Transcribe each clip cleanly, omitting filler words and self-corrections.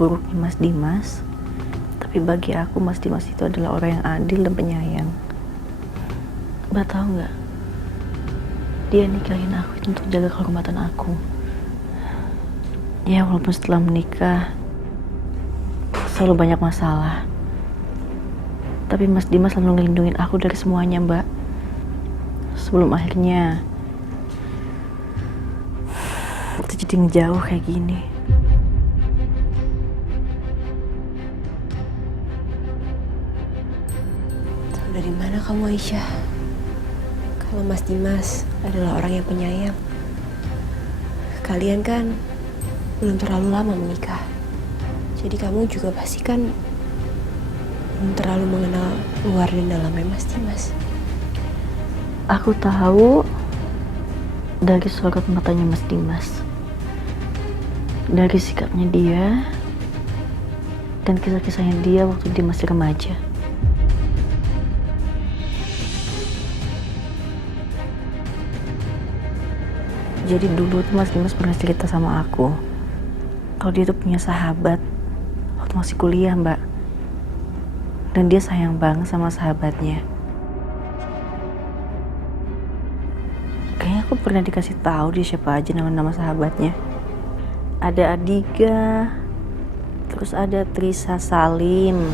seburuk-buruknya Mas Dimas, tapi bagi aku Mas Dimas itu adalah orang yang adil dan penyayang. Mbak tahu nggak? Dia nikahin aku itu untuk jaga kehormatan aku. Ya walaupun setelah menikah selalu banyak masalah, tapi Mas Dimas selalu ngelindungin aku dari semuanya, Mbak. Sebelum akhirnya itu jadi ngejauh kayak gini. Tahu dari mana kamu, Aisyah? Kalau Mas Dimas adalah orang yang penyayang. Kalian kan belum terlalu lama menikah. Jadi kamu juga pasti kan belum terlalu mengenal luar dan dalamnya Mas Dimas. Aku tahu dari sorot matanya Mas Dimas, dari sikapnya dia, dan kisah-kisahnya dia waktu dia masih remaja. Jadi dulu tuh Mas Dimas pernah cerita sama aku kalau dia tuh punya sahabat waktu masih kuliah, Mbak. Dan dia sayang banget sama sahabatnya. Kayaknya aku pernah dikasih tahu dia siapa aja nama-nama sahabatnya. Ada Adiga, terus ada Trisha Salim.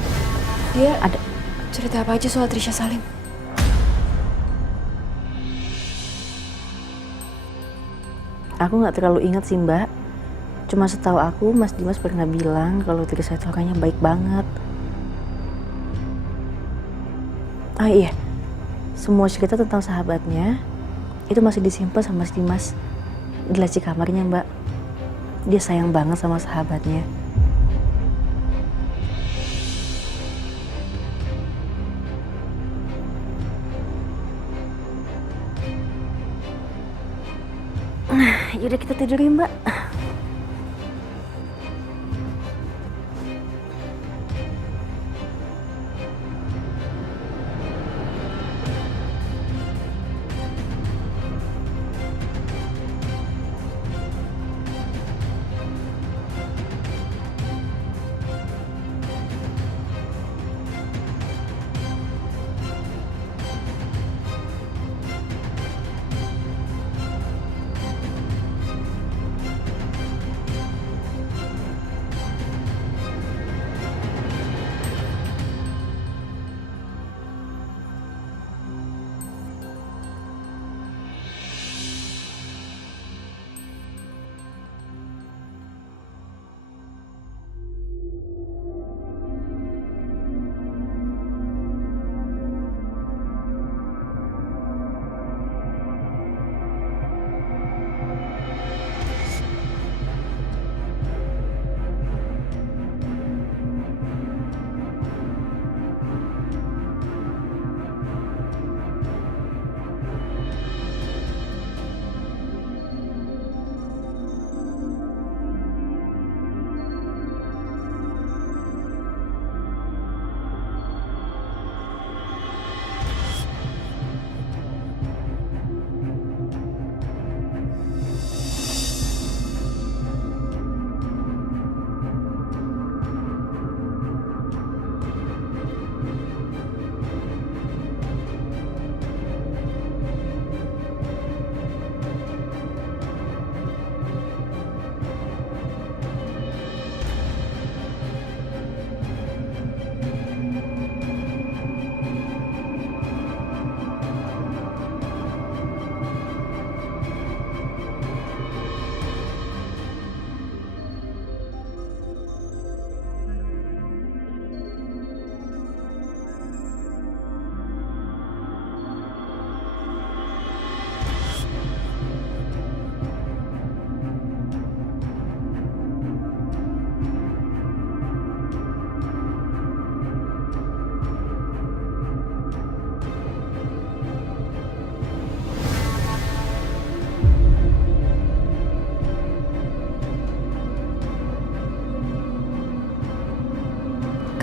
Dia Ada cerita apa aja soal Trisha Salim? Aku nggak terlalu ingat sih, Mbak. Cuma setahu aku Mas Dimas pernah bilang kalau Trisha itu orangnya baik banget. Ah iya, semua cerita tentang sahabatnya itu masih disimpan sama Mas Dimas di laci kamarnya, Mbak. Dia sayang banget sama sahabatnya. Yaudah kita tidur ya, Mbak.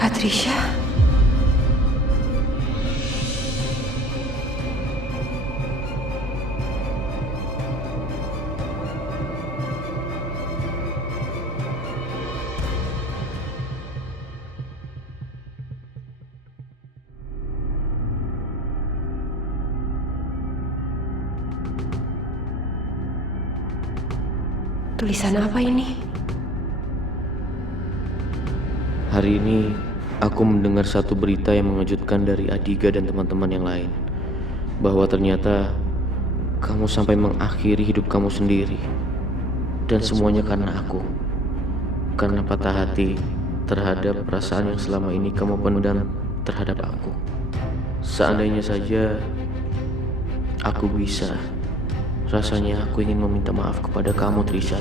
Kak Trisha? Tulisan apa ini? Hari ini aku mendengar satu berita yang mengejutkan dari Adiga dan teman-teman yang lain, bahwa ternyata kamu sampai mengakhiri hidup kamu sendiri. Dan semuanya karena aku. Karena patah hati terhadap perasaan yang selama ini kamu pendam terhadap aku. Seandainya saja aku bisa, rasanya aku ingin meminta maaf kepada kamu, Trisha.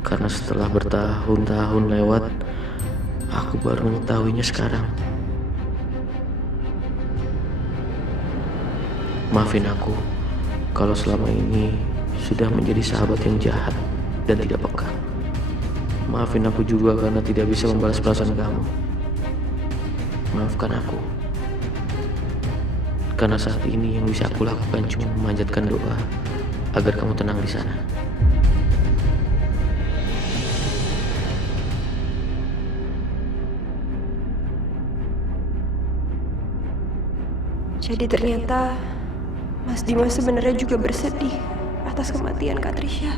Karena setelah bertahun-tahun lewat, aku baru mengetahuinya sekarang. Maafin aku kalau selama ini sudah menjadi sahabat yang jahat dan tidak peka. Maafin aku juga karena tidak bisa membalas perasaan kamu. Maafkan aku. Karena saat ini yang bisa aku lakukan cuma memanjatkan doa agar kamu tenang di sana. Jadi ternyata Mas Dimas sebenarnya juga bersedih atas kematian Kak Trisha.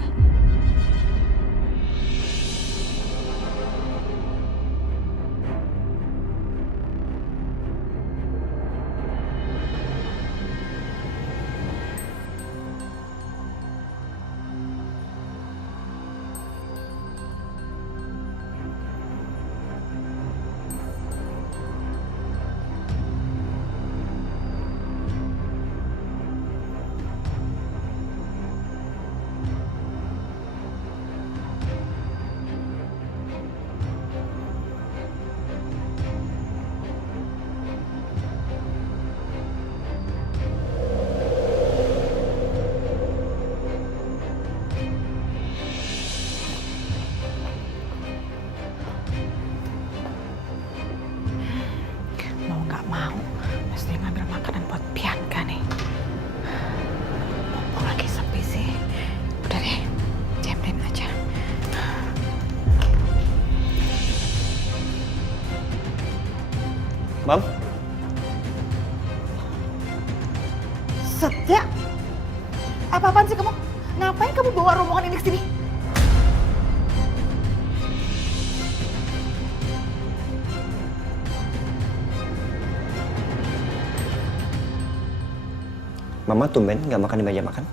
Mau nggak mau, mesti ngambil makanan buat Bianca nih. Mumpung lagi sepi sih. Udah deh, jemplin aja. Mam, Setia, apa-apaan sih kamu? Ngapain kamu bawa rombongan ini ke sini? Mama tumben nggak makan di meja makan?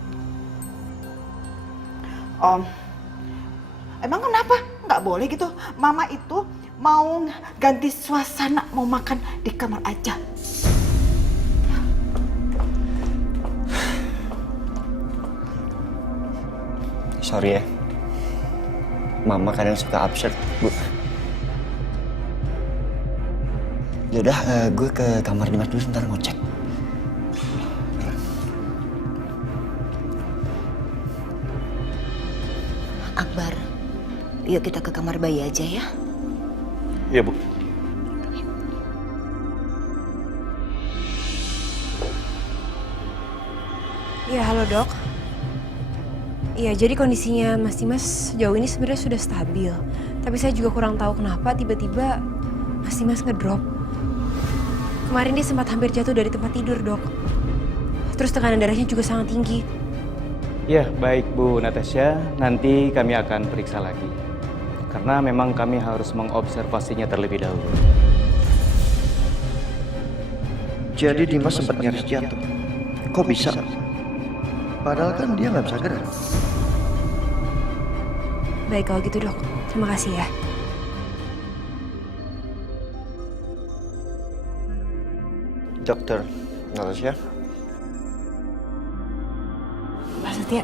Om, emang kenapa? Nggak boleh gitu. Mama itu mau ganti suasana, mau makan di kamar aja. Sorry ya, Mama kadang suka absurd, Bu. Yaudah, gue ke kamar Dimas dulu sebentar ngecek. Akbar, yuk kita ke kamar bayi aja ya. Iya, Bu. Iya, halo dok. Iya, jadi kondisinya Mas Dimas sejauh ini sebenarnya sudah stabil. Tapi saya juga kurang tahu kenapa tiba-tiba Mas Dimas ngedrop. Kemarin dia sempat hampir jatuh dari tempat tidur, dok. Terus tekanan darahnya juga sangat tinggi. Ya, baik Bu Natasha, nanti kami akan periksa lagi. Karena memang kami harus mengobservasinya terlebih dahulu. Jadi Dimas sempat nyaris jatuh. Kok bisa? Padahal kan dia nggak bisa gerak. Baik kalau gitu, dok. Terima kasih ya. Dokter Natasha. Pak Setia,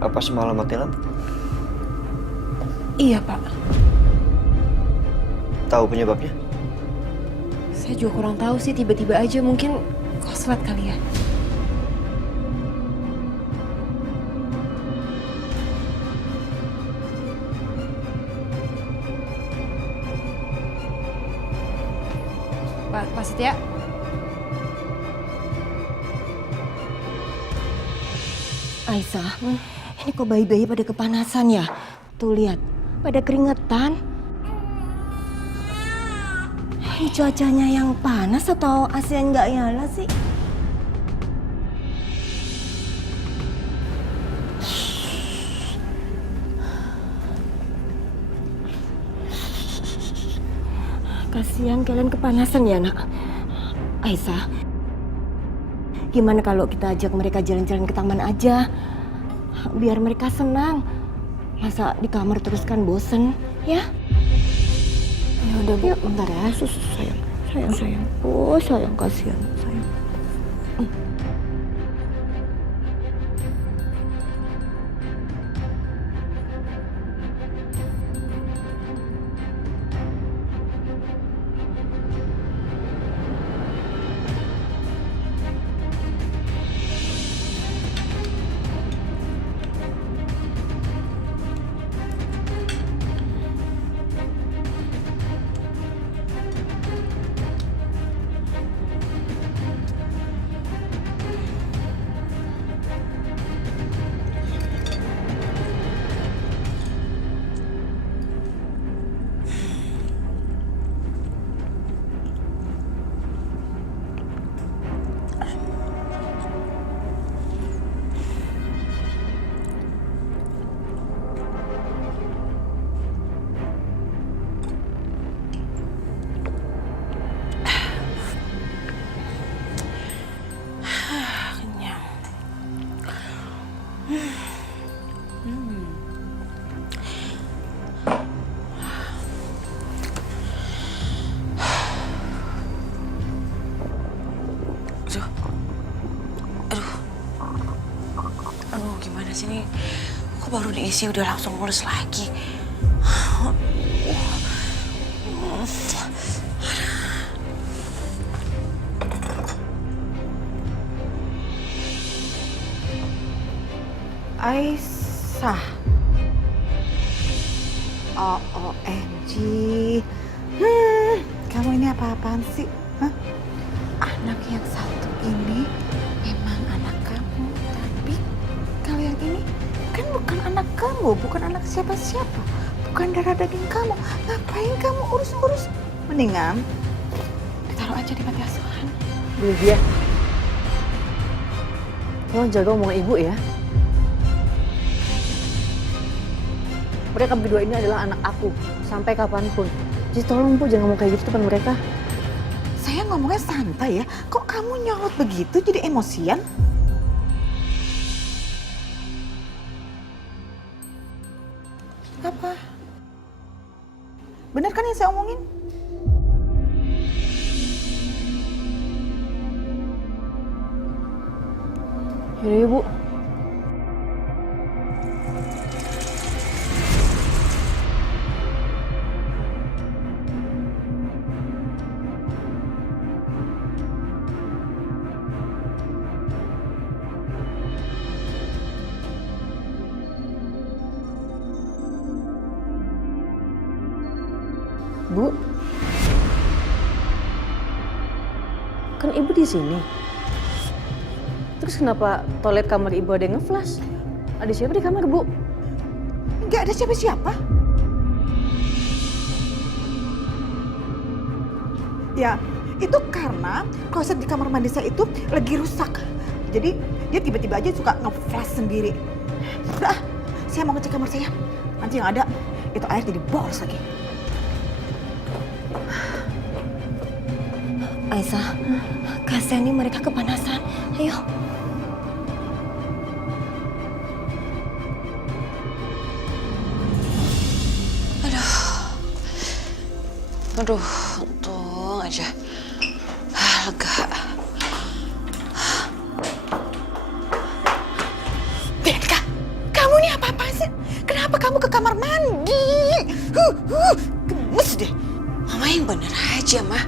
Apa semalam mati lampu? Iya, Pak. Tahu penyebabnya? Saya juga kurang tahu sih, tiba-tiba aja mungkin koslet kali ya. Pak Setia. Aisyah, ini kok bayi-bayi pada kepanasan ya? Tuh lihat, pada keringetan. Ini cuacanya yang panas atau AC nggak nyala sih? Kasihan kalian kepanasan ya, Nak. Aisyah, gimana kalau kita ajak mereka jalan-jalan ke taman aja? Biar mereka senang. Masa di kamar terus kan bosen, ya? Ya udah Bu, bentar ya. Sayang. Oh sayang, kasihan sayang. Aduh, gimana sih ini? Kok baru diisi udah langsung mulus lagi? Aisyah. OMG. Kamu ini apa-apaan sih? Hah? Anak yang satu ini memang anak kamu, tapi kalau yang ini kan bukan anak kamu, bukan anak siapa-siapa, bukan darah daging kamu. Ngapain kamu urus-urus? Mendingan ditaruh aja di panti asuhan. Lydia, tolong jaga omongan ibu ya. Mereka berdua ini adalah anak aku, sampai kapanpun. Jadi tolong Bu, jangan ngomong kayak gitu depan mereka. Saya ngomongnya santai ya, kok kamu nyolot begitu jadi emosian? Apa? Bener kan yang saya omongin? Yaudah ya Bu. Bu, kan ibu di sini. Terus kenapa toilet kamar ibu ada yang nge-flash? Ada siapa di kamar, Bu? Nggak ada siapa-siapa. Ya, itu karena kloset di kamar mandi saya itu lagi rusak. Jadi dia tiba-tiba aja suka nge-flash sendiri. Udah, saya mau ngecek kamar saya. Nanti yang ada itu air jadi boros lagi. Aisyah, kasihan nih mereka kepanasan. Ayo. Aduh, untung aja. Lega. Bianca, kamu nih apa-apaan sih? Kenapa kamu ke kamar mandi? Gemes deh. Mama yang bener aja, Mah.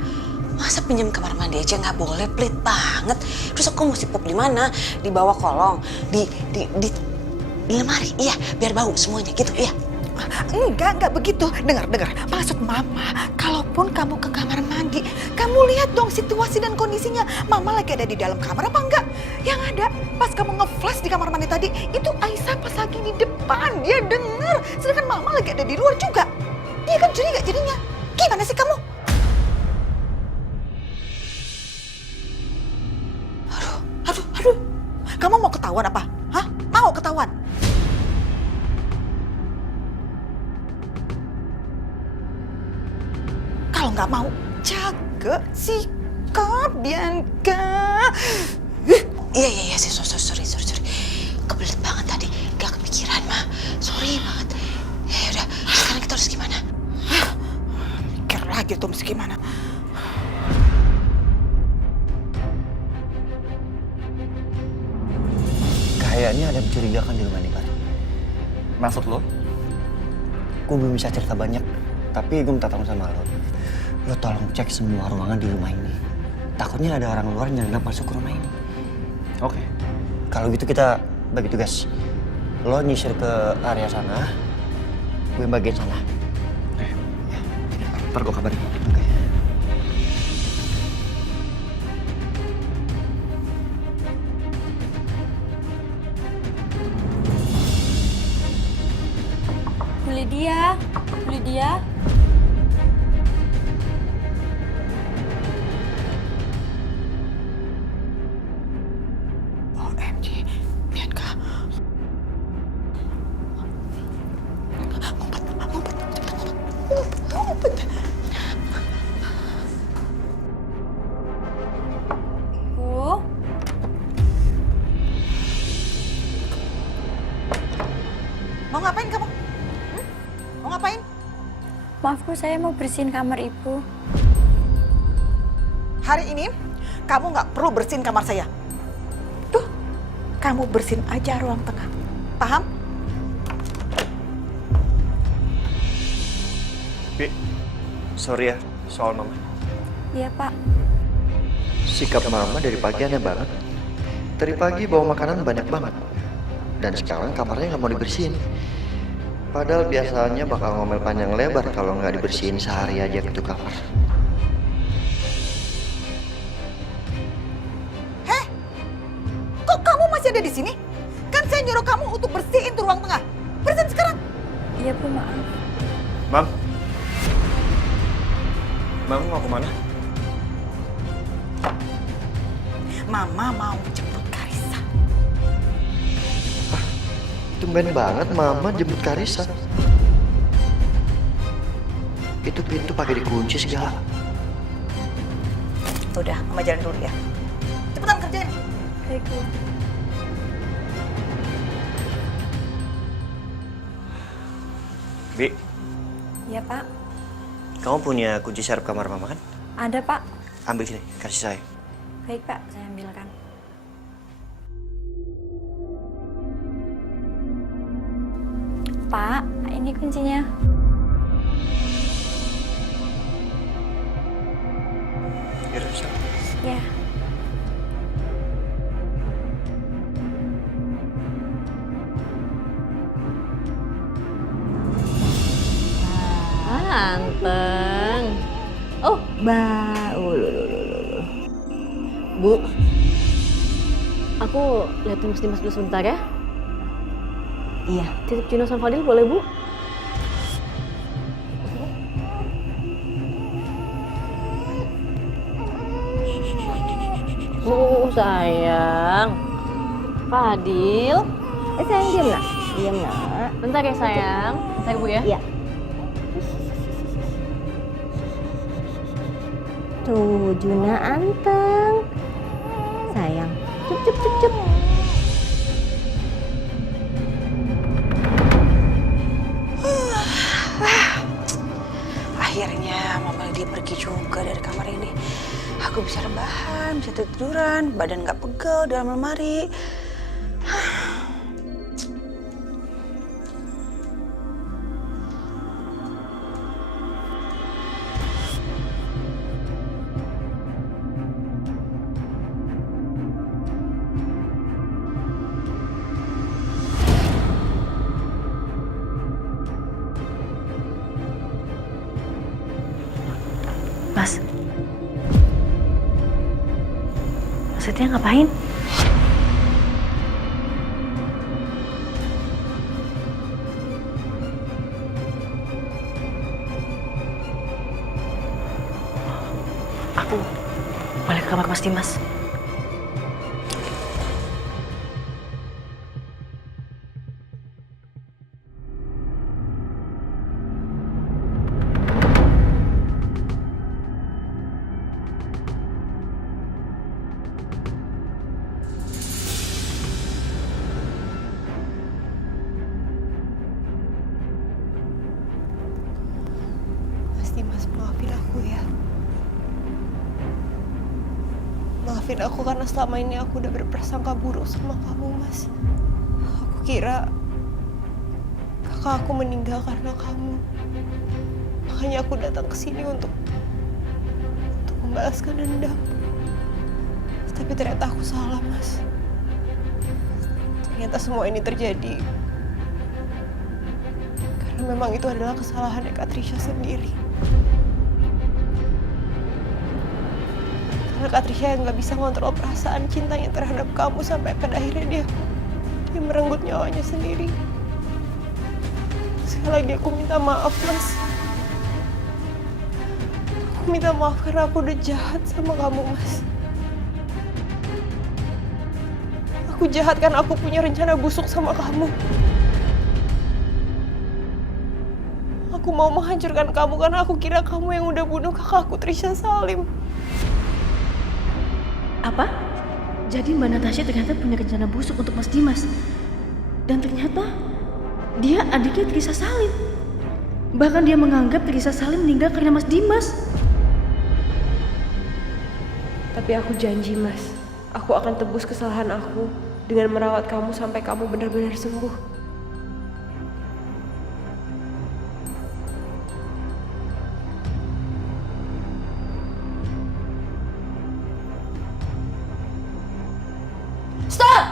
Masa pinjam kamar mandi aja nggak boleh, pelit banget. Terus aku mesti pup di mana? Di bawah kolong, di lemari. Iya, biar bau semuanya gitu, ya. Enggak begitu. Dengar. Maksud Mama, kalaupun kamu ke kamar mandi, kamu lihat dong situasi dan kondisinya. Mama lagi ada di dalam kamar apa enggak? Yang ada pas kamu nge-flash di kamar mandi tadi, itu Aisyah pas lagi di depan, dia denger. Sedangkan mama lagi ada di luar juga. Dia kan curiga jadinya. Gimana sih kamu? Aduh. Kamu mau ketahuan apa? Hah? Mau ketahuan? Kalau nggak mau, jaga sikap, Bianca. Iya, sorry. Kebelet banget tadi, gak kepikiran, Ma. Sorry banget. Ya udah, sekarang kita harus gimana? Mikir lagi tuh mesti gimana. Kayaknya ada mencurigakan di rumah ini, Pak. Maksud lo? Gue belum bisa cerita banyak, tapi gue minta tolong sama lo. Lo tolong cek semua ruangan di rumah ini. Takutnya ada orang luar yang nyelenap masuk ke rumah ini. Oke. Kalau gitu kita bagi tugas. Lo nyisir ke area sana, gue bagian sana. Ntar gue kabarin. Oke. Bu Lydia. OMG, Bianca. Ngumpet. Bu, Mau ngapain kamu? Mau ngapain? maaf Bu, saya mau bersihin kamar Ibu. Hari ini kamu nggak perlu bersihin kamar saya. Tuh, kamu bersihin aja ruang tengah. Paham? Bi, sorry ya soal mama. Iya Pak. Sikap mama dari pagi aneh banget. Dari pagi bawa makanan banyak banget. Dan sekarang kamarnya nggak mau dibersihin. Padahal biasanya bakal ngomel panjang lebar kalau nggak dibersihin sehari aja itu kamar. Heh? Kok kamu masih ada di sini? Kan saya nyuruh kamu untuk bersihin tuh ruang tengah. Bersihin sekarang. Iya Bu, maaf. Mam. Mam mau kemana? Mama mau jemput Karissa. Tumben banget mama jemput Karissa. Itu pintu pakai dikunci segala. Udah, Mama jalan dulu ya. Cepetan kerjain. Baik Bu. Bi, Iya Pak. kamu punya kunci serep kamar mama kan? Ada Pak. Ambil sini, kasih saya. Baik Pak, saya ambilkan. Pak, ini kuncinya. Yaudah, bisa. Ya. Anteng. Oh, Bu, aku liatin Mas Dimas dulu sebentar ya. Iya. Titip Juno sama Fadil boleh, Bu? Sayang. Fadil. Sayang diam nak. Diam nak. Bentar ya, sayang. Bentar, Bu ya. Iya. Tuh, Juna anteng. Sayang. Cup. Akhirnya Mama Lydia pergi juga dari kamar ini. Aku bisa rebahan, bisa tiduran, badan nggak pegel dalam lemari. Mas. Maksudnya ngapain? balik ke kamar Mas Dimas. Mas Dimas, maafin aku ya. Maafin aku karena selama ini aku udah berprasangka buruk sama kamu, Mas. Aku kira kakak aku meninggal karena kamu. Makanya aku datang ke sini untuk membalaskan dendam. Tapi ternyata aku salah, Mas. Ternyata semua ini terjadi karena memang itu adalah kesalahan Kak Trisha sendiri. Karena Kak Trisha yang nggak bisa ngontrol perasaan cintanya terhadap kamu sampai pada akhirnya dia merenggut nyawanya sendiri. Sekali lagi aku minta maaf, Mas. Aku minta maaf karena aku udah jahat sama kamu, Mas. Aku jahat karena aku punya rencana busuk sama kamu. Aku mau menghancurkan kamu karena aku kira kamu yang udah bunuh kakakku Trisha Salim. Apa? Jadi Mbak Natasha ternyata punya rencana busuk untuk Mas Dimas. Dan ternyata dia adiknya Trisha Salim. Bahkan dia menganggap Trisha Salim meninggal karena Mas Dimas. Tapi aku janji, Mas, aku akan tebus kesalahan aku dengan merawat kamu sampai kamu benar-benar sembuh. Stop!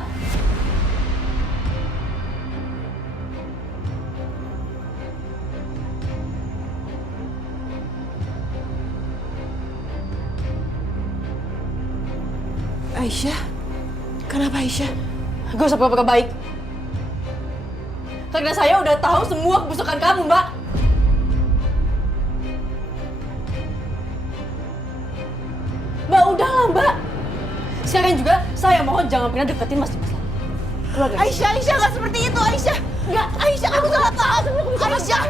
Aisyah? Kenapa Aisyah? Gak usah pura-pura baik. Karena saya udah tahu semua kebusukan kamu, Mbak. Mbak, udahlah, Mbak. Sekarang juga saya mohon jangan pernah deketin Mas Dimas lagi. Keluar dari sini. Aisyah gak seperti itu, Aisyah. Enggak, Aisyah, aku salah paham. Aisyah.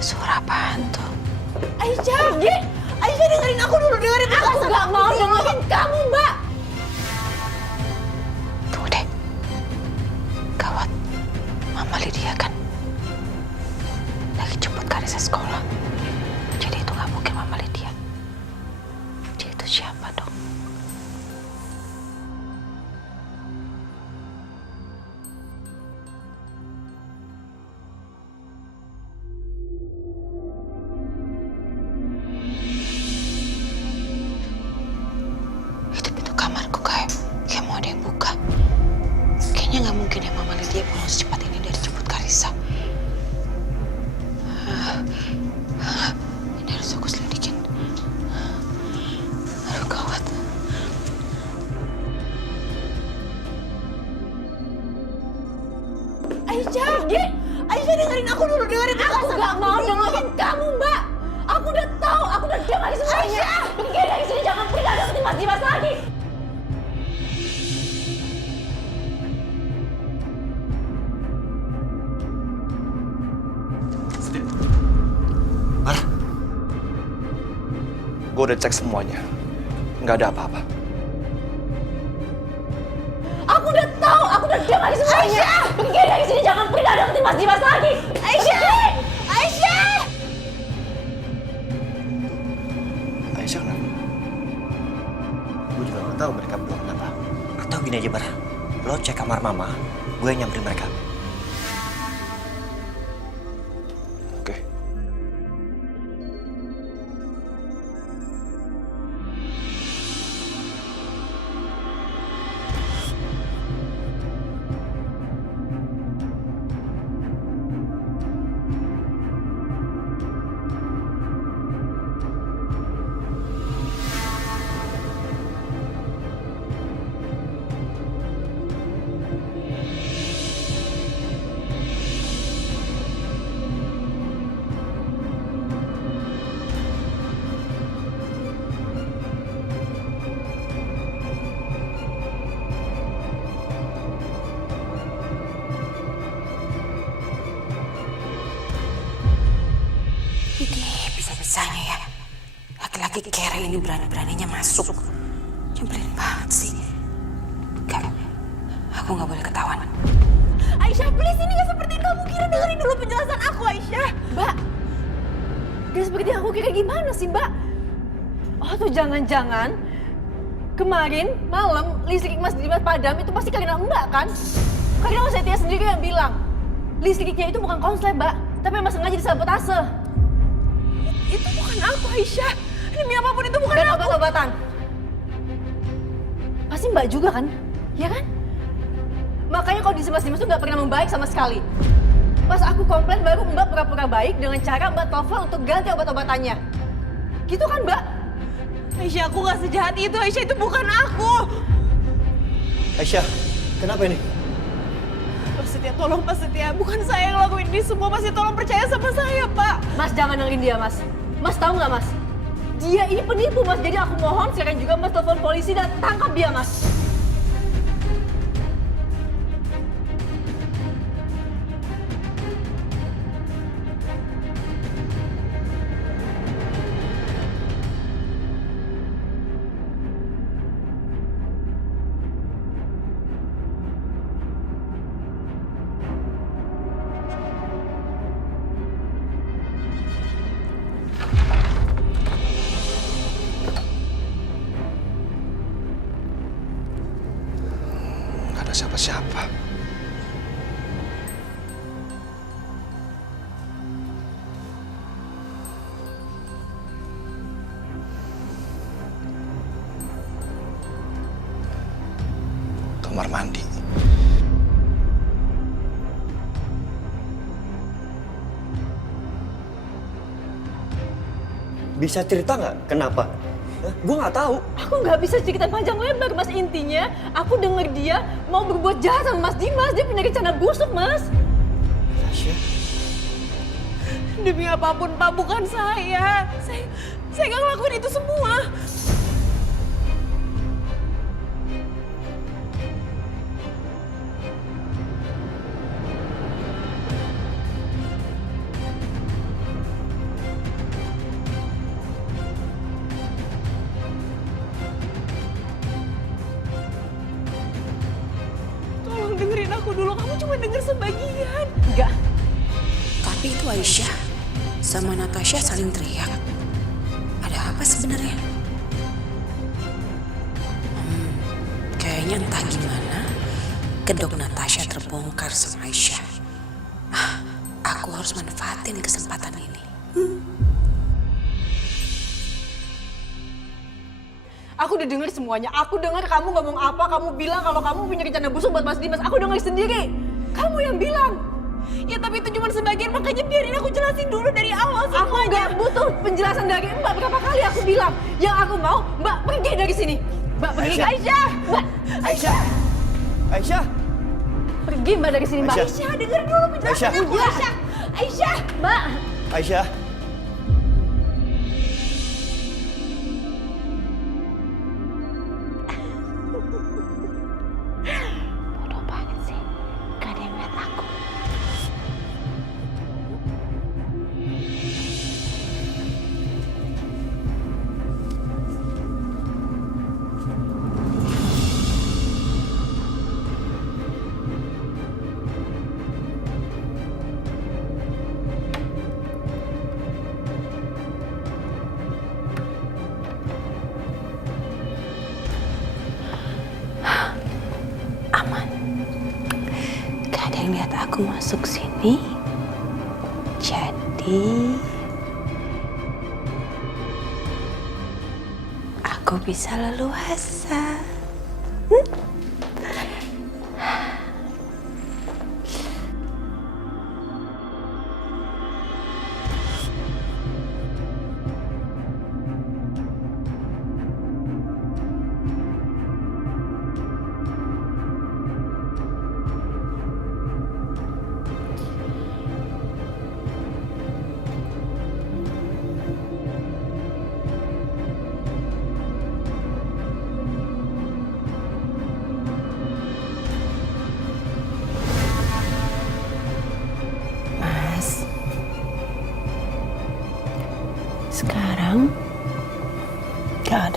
Suara apaan tuh? Aisyah. Aisyah dengerin aku dulu, dengerin aku. Aku gak mau dengerin kamu, Mbak. Tunggu deh. Gawat. Mama Lydia kan lagi jemput Karissa sekolah. Jadi itu gak mungkin Mama Lydia. Dia itu siapa dong? Itu pintu kamarku kayak mau ada yang buka. Kayaknya nggak mungkin ya Mama Lydia pulang secepat ini dari jemput Karissa. Ini harus aku selidikin. Aduh, gawat. Aisyah dengerin aku dulu, dengerin aku. Aku gak mau dengerin kamu, Mbak. Aku udah tahu, aku udah diam lagi semuanya. Pergi dari sini, jangan pernah deketin Mas Dimas lagi. Marah. Gue udah cek semuanya. Nggak ada apa-apa. Aku udah tahu, aku udah diam lagi semuanya. Pergi dari sini, jangan pernah deketin Mas Dimas lagi. Aisyah kenapa? Gue juga nggak tahu mereka berdua kenapa. Atau gini aja, Bar. Lo cek kamar mama, gue yang nyamperin mereka. Oke. ini berani-beraninya masuk. Nyebelin banget sih. Gak, aku gak boleh ketahuan. Aisyah, please, ini gak seperti yang kamu kira. Dengerin dulu penjelasan aku, Aisyah. Mbak, gak seperti yang aku kira gimana sih, Mbak? Oh, tuh jangan-jangan kemarin malam listrik Mas Dimas padam itu pasti karena Mbak kan? Karena Mas Setia sendiri yang bilang listriknya itu bukan konslet, Mbak, tapi emang sengaja disabotase. Itu bukan aku, Aisyah. Demi apapun itu bukan Dan aku. obat-obatan. Pasti Mbak juga kan? Ya kan? Makanya kondisi Mas Dimas tuh gak pernah membaik sama sekali. Pas aku komplain baru Mbak pura-pura baik dengan cara Mbak telepon untuk ganti obat-obatannya. Gitu kan, Mbak? Aisyah, aku gak sejahat itu. Aisyah, itu bukan aku. Aisyah, kenapa ini? Pak Setia, tolong Pak Setia. Bukan saya yang lakuin ini semua. Pak Setia, tolong percaya sama saya, Pak. Mas jangan dengerin dia, Mas. Mas tahu nggak, Mas? Dia ini penipu, Mas. Jadi aku mohon sekarang juga Mas telepon polisi dan tangkap dia, Mas. Gak ada siapa-siapa. Kamar mandi. Bisa cerita nggak kenapa? Gue nggak tahu. Aku nggak bisa cerita panjang lebar, Mas. Intinya, aku denger dia mau berbuat jahat sama Mas Dimas. Dia punya rencana busuk, Mas. Aisyah, Demi apapun, Pak, bukan saya. Saya nggak ngelakuin itu semua. Tolong dengerin aku dulu. Kamu cuma denger sebagian. Enggak. Tapi itu Aisyah sama Natasha saling teriak. Ada apa sebenarnya? Kayaknya entah gimana kedok Natasha terbongkar sama Aisyah. Aku harus manfaatin kesempatan ini. Aku udah denger semuanya. Aku denger kamu ngomong apa. Kamu bilang kalau kamu punya rencana busuk buat Mas Dimas. Aku denger sendiri. Kamu yang bilang. Ya tapi itu cuma sebagian, makanya biarin aku jelasin dulu dari awal Aku semuanya. nggak butuh penjelasan dari Mbak. Berapa kali aku bilang. Yang aku mau, Mbak pergi dari sini. Mbak pergi. Aisyah. Aisyah. Mbak. Aisyah, Aisyah, Pergi Mbak dari sini, Mbak. Aisyah. Aisyah, denger dulu penjelasan Aisyah. aku, Aisyah. Aisyah. Mbak. Aisyah. Bodoh banget sih. Gak ada yang lihat aku. Aman. Gak ada yang lihat aku masuk sini. Jadi aku bisa leluasa.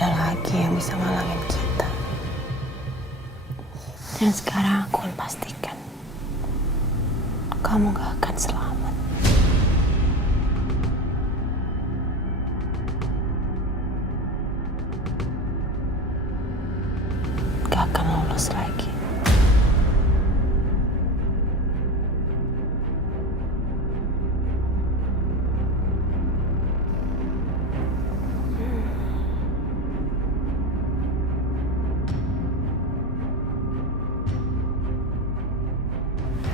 ada lagi yang bisa ngalangin kita. Dan sekarang aku akan pastikan kamu gak akan selamat. Gak akan lolos lagi.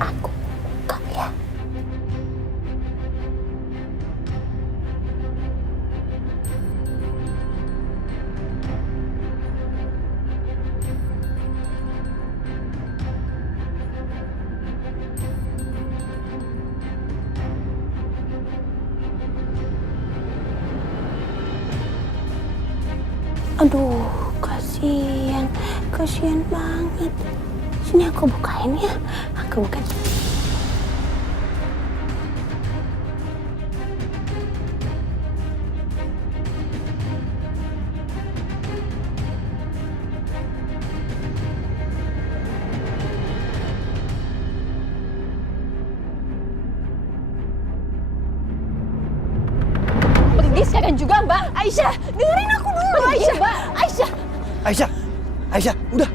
Aku buka ya. Aduh, kasihan banget. Sini aku bukain ya, aku bukain. Pergi sekarang juga, Mbak. Aisyah, dengerin aku dulu. Pergi, Aisyah, Mbak. Aisyah, udah.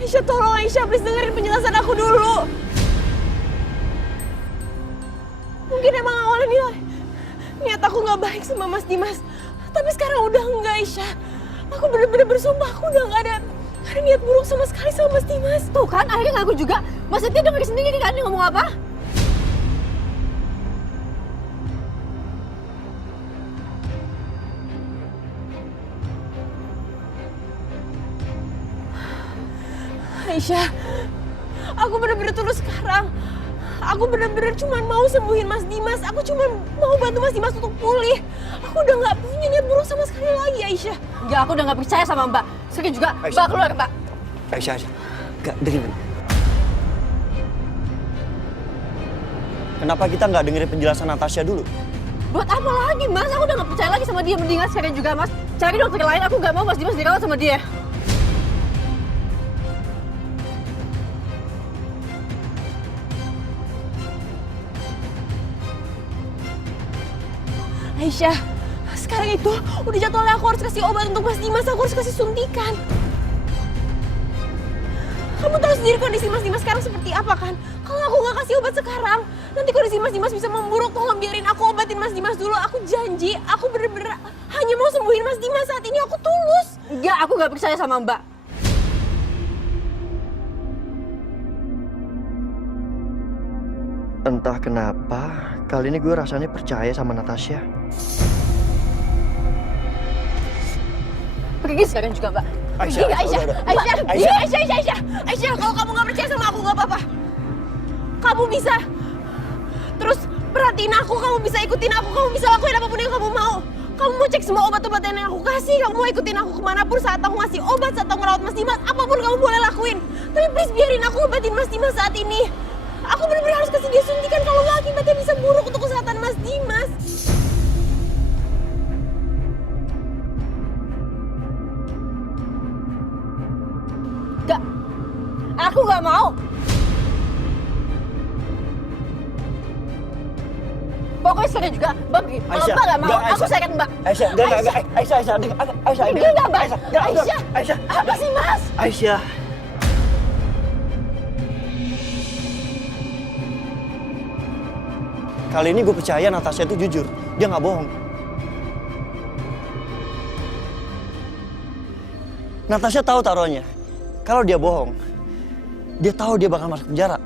Aisyah, tolong Aisyah, please dengerin penjelasan aku dulu. Mungkin emang awalnya niat aku nggak baik sama Mas Dimas, tapi sekarang udah enggak, Aisyah. Aku bener-bener bersumpah aku udah nggak ada niat buruk sama sekali sama Mas Dimas. Tuh kan, akhirnya ngaku juga. Mas Setia denger sendiri kan dia ngomong apa? Aisyah, aku bener-bener tulus sekarang. Aku bener-bener cuma mau sembuhin Mas Dimas. Aku cuma mau bantu Mas Dimas untuk pulih. Aku udah nggak punya niat buruk sama sekali lagi, Aisyah. Enggak, aku udah nggak percaya sama Mbak. Sekarang juga, Aisyah. Mbak keluar, Mbak. Aisyah. Gak, dengerin. Kenapa kita nggak dengerin penjelasan Natasha dulu? Buat apa lagi, Mas? Aku udah nggak percaya lagi sama dia. Mendingan sekarang juga, Mas. Cari dokter lain. Aku nggak mau Mas Dimas dirawat sama dia. Aisyah, sekarang itu udah jadwalnya aku harus kasih obat untuk Mas Dimas. Aku harus kasih suntikan. Kamu tahu sendiri kondisi Mas Dimas sekarang seperti apa kan? Kalau aku nggak kasih obat sekarang, nanti kondisi Mas Dimas bisa memburuk. Tolong biarin aku obatin Mas Dimas dulu. Aku janji, aku bener-bener hanya mau sembuhin Mas Dimas saat ini. Aku tulus. Enggak, aku nggak percaya sama Mbak. Entah kenapa, kali ini gue rasanya percaya sama Natasha. Pergi sekarang juga, Mbak. Aisyah, Pergi, Aisyah. udah. Aisyah, kalau kamu nggak percaya sama aku nggak apa-apa. Kamu bisa terus perhatiin aku, kamu bisa ikutin aku, kamu bisa lakuin apapun yang kamu mau. Kamu mau cek semua obat-obatan yang aku kasih, kamu mau ikutin aku kemanapun saat aku ngasih obat, saat aku ngerawat Mas Dimas, apapun kamu boleh lakuin. Tapi please biarin aku obatin Mas Dimas saat ini. Aku benar-benar harus kasih dia suntikan, kalau nggak akibatnya bisa buruk untuk kesehatan Mas Dimas. Gak, aku nggak mau. Pokoknya sekarang juga, Mbak pergi. Kalau Mbak nggak mau, aku sayang Mbak. Aisyah, enggak. Aisyah, Pergi nggak, Mbak? Aisyah, apa sih, Mas? Aisyah. Kali ini gue percaya Natasha itu jujur. Dia nggak bohong. Natasha tahu taruhannya. Kalau dia bohong, dia tahu dia bakal masuk penjara.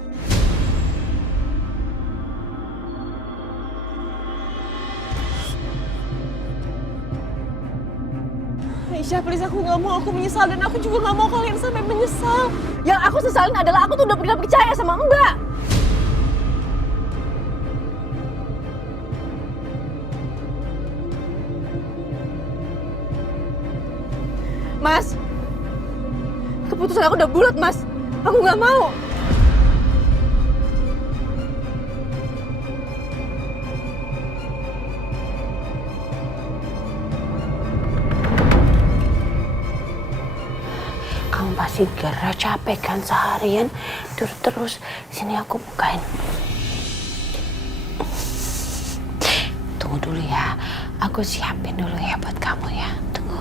Aisyah, please, aku nggak mau. Aku menyesal dan aku juga nggak mau kalian sampai menyesal. Yang aku sesalin adalah aku tuh udah pernah percaya sama Mbak. Mas, keputusan aku udah bulat, Mas. Aku nggak mau. segera, capek kan seharian terus. Sini aku bukain. Tunggu dulu ya, aku siapin dulu ya buat kamu ya. Tunggu.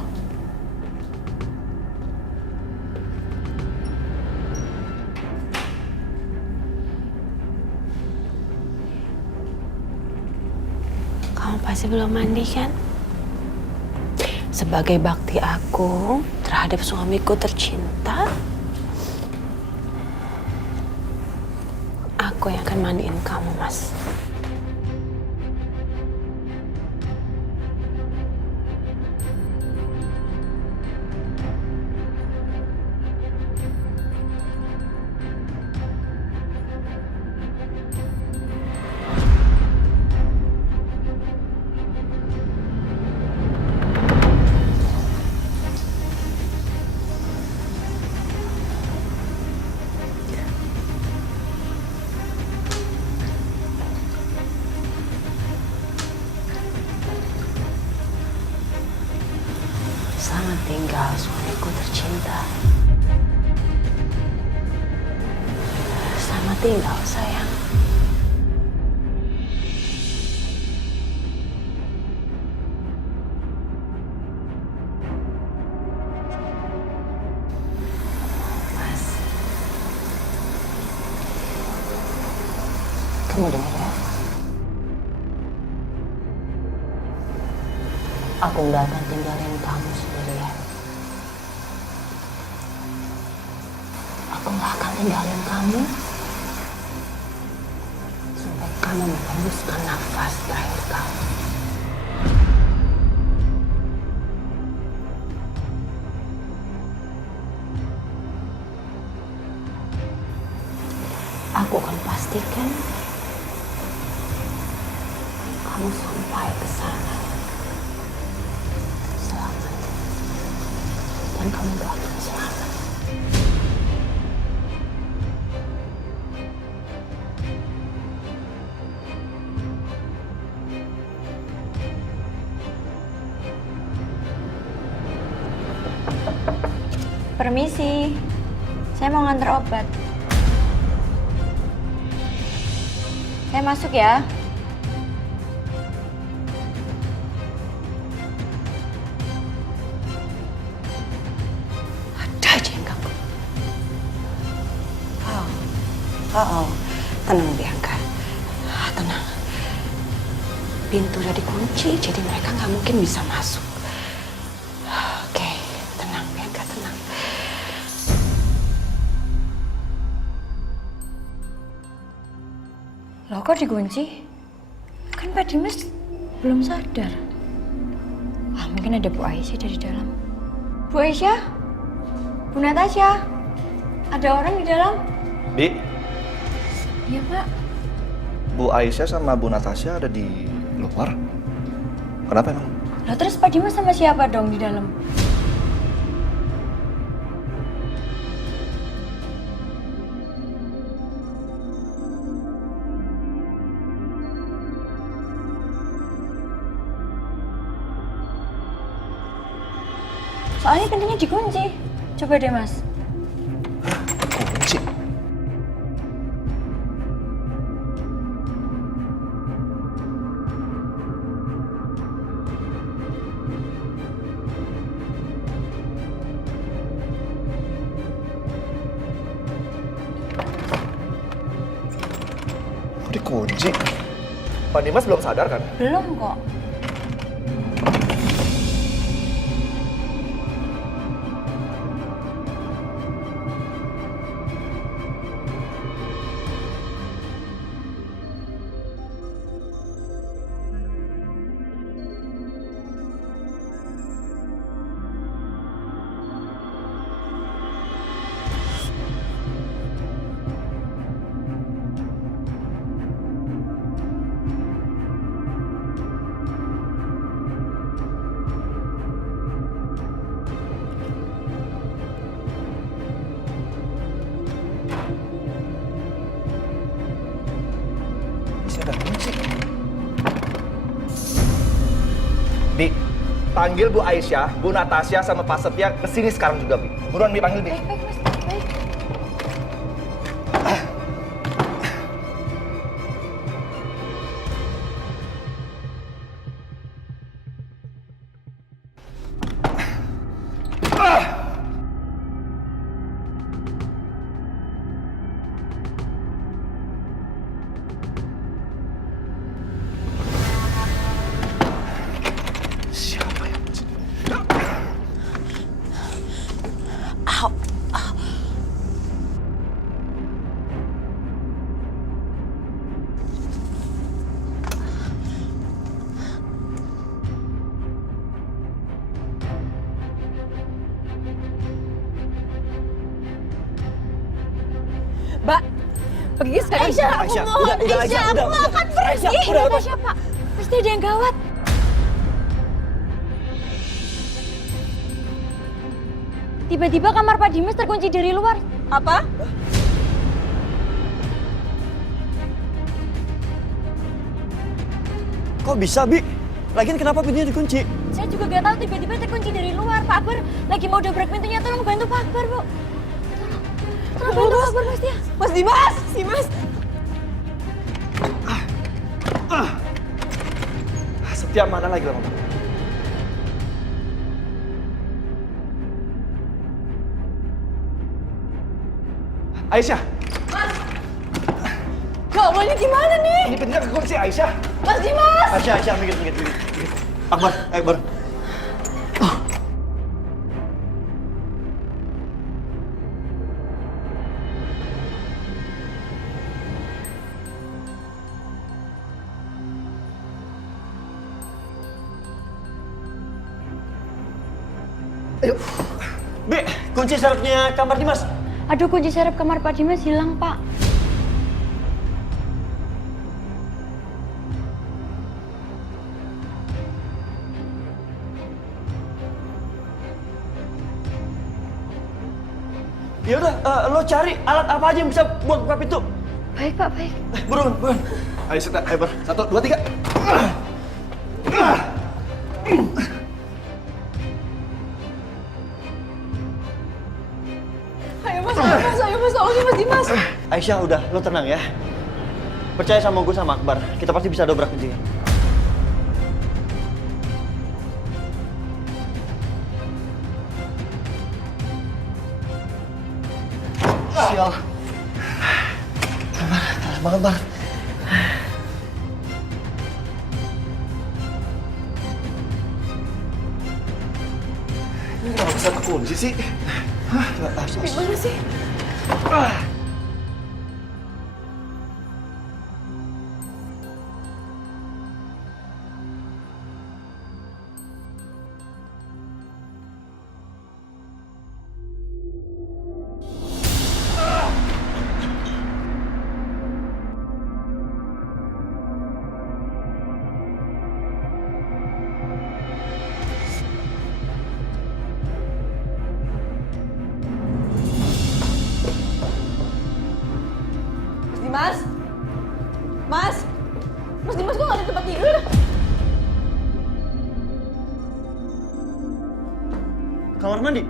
Kamu pasti belum mandi kan? Sebagai bakti aku terhadap suamiku tercinta, aku yang akan mandiin kamu, Mas. Selamat tinggal suamiku tercinta. Selamat tinggal sayang. Mas, kamu dengar ya? Aku nggak akan tinggalin kamu sendirian. Aku nggak akan tinggalin kamu sampai kamu menghembuskan nafas terakhir kamu. Aku akan pastikan kamu sampai ke sana. Dan kamu gak akan selamat. Permisi, saya mau nganter obat. Saya masuk ya. Tenang Bianca, tenang. Pintu udah dikunci, jadi mereka nggak mungkin bisa masuk. Oke, tenang Bianca, tenang. Loh kok dikunci? Kan Pak Dimas belum sadar. Mungkin ada Bu Aisyah dari dalam. Bu Aisyah? Bu Natasha? Ada orang di dalam? Bi, Iya Pak. Bu Aisyah sama Bu Natasha ada di luar. Kenapa emang? Lah terus Pak Dimas sama siapa dong di dalam? Soalnya pintunya dikunci. Coba deh Mas. Kunci. Kok dikunci? Pak Dimas belum sadar kan? Belum kok. Ada kunci. Bi, panggil Bu Aisyah, Bu Natasha sama Pak Setia kesini sekarang juga, Bi. Buruan Bi, panggil Bi. Baik, Mas. Pergi sekarang. Aisyah, aku mohon. Aisyah, aku nggak akan pergi. Natasha, Pak. Pasti ada yang gawat. Tiba-tiba kamar Pak Dimas terkunci dari luar. Apa? Kok bisa, Bi? Lagian kenapa pintunya dikunci? Saya juga gak tahu, tiba-tiba terkunci dari luar. Pak Akbar lagi mau dobrak pintunya, tolong bantu Pak Akbar, Bu. Tolong bantu Pak Akbar, Mas Tia. Mas Dimas! Si Mas! Setiap mana lagi lama? Aisyah, Ya Allah, ini gimana nih? ini pintunya kekunci Aisyah. Mas Dimas! Aisyah, minggir. Akbar. Ayo. Bi, kunci serepnya kamar Dimas. Aduh, kunci serep kamar Pak Dimas hilang, Pak. Ya udah, lo cari alat apa aja yang bisa buat buka pintu. Baik, Pak, baik. Buruan. Ayo sebentar, ayo ber. 1, 2, 3. Ayo Mas, tolongin Mas Dimas. Aisyah, udah, lo tenang ya. Percaya sama gue sama Akbar, kita pasti bisa dobrak pintunya. Sial. Keras banget, Bar. Ini kenapa bisa kekunci sih? Gimana sih? Mas Dimas kok gak ada tempat tidur? Kamar mandi.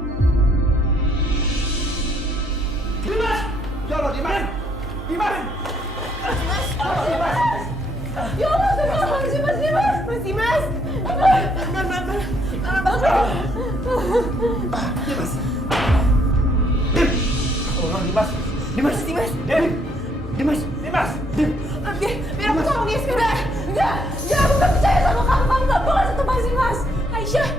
Dimas! Ya Allah, Dimas! Dimas! Ya Allah, Mas Dimas! Mas Dimas! Dimas! Tolong, Dimas! Dimas! Dimas! Dimas! Dimas! Biar aku tolong dia sekarang. Enggak, aku gak percaya sama kamu gak boleh sentuh Mas Dimas. Aisyah,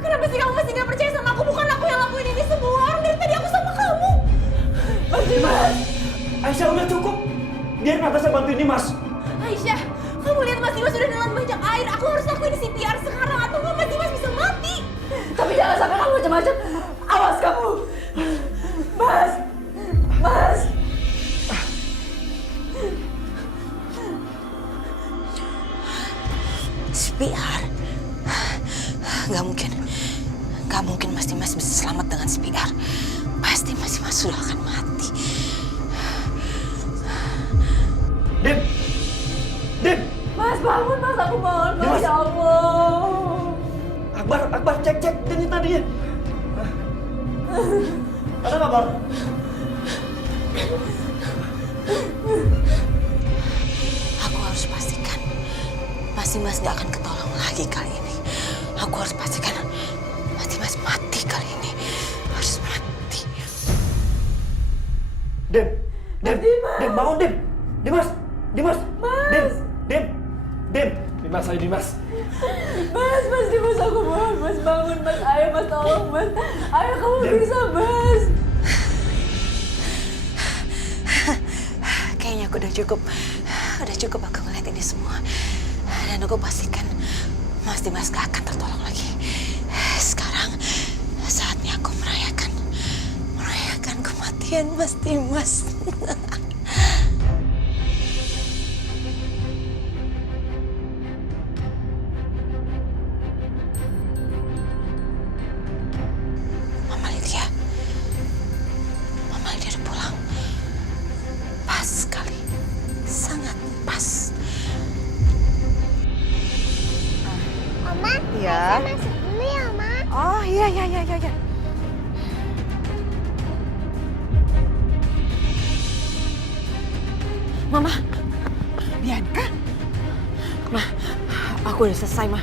kenapa sih kamu masih gak percaya sama aku? Bukan aku yang lakuin ini semua. Orang dari tadi aku sama kamu. Mas Dimas! Aisyah, udah cukup! Biar Natasha bantuin Dimas. Aisyah, kamu lihat Mas Dimas sudah nelan banyak air. Aku harus lakuin CPR sekarang atau nggak Mas Dimas bisa mati. Tapi jangan sampai kamu macam-macam. Awas kamu. Mas. CPR? Gak mungkin Mas Dimas bisa selamat dengan CPR. Pasti Mas Dimas sudah akan mati. Dim! Mas bangun Mas, aku mohon Mas, ya Allah. Akbar, cek ini tadinya. Ada nggak, Bar? Aku harus pastikan Mas Dimas gak akan ketolong lagi kali ini. Aku harus pastikan Mas Dimas mati kali ini. Harus mati. Dim, bangun, Dim. Dimas. Mas. Dim. Dimas, ayo Dimas. Mas Dimas, aku mohon Mas, bangun Mas. Ayo Mas, tolong Mas. Ayo kamu bisa Mas. Kayaknya aku udah cukup aku ngeliat ini semua. Dan aku pastikan Mas Dimas gak akan tertolong lagi. Sekarang saatnya aku merayakan kematian Mas Dimas. Ma, Iya. saya masuk dulu ya, Ma. Oh iya. Mama, Bianca, Ma, aku udah selesai, Ma.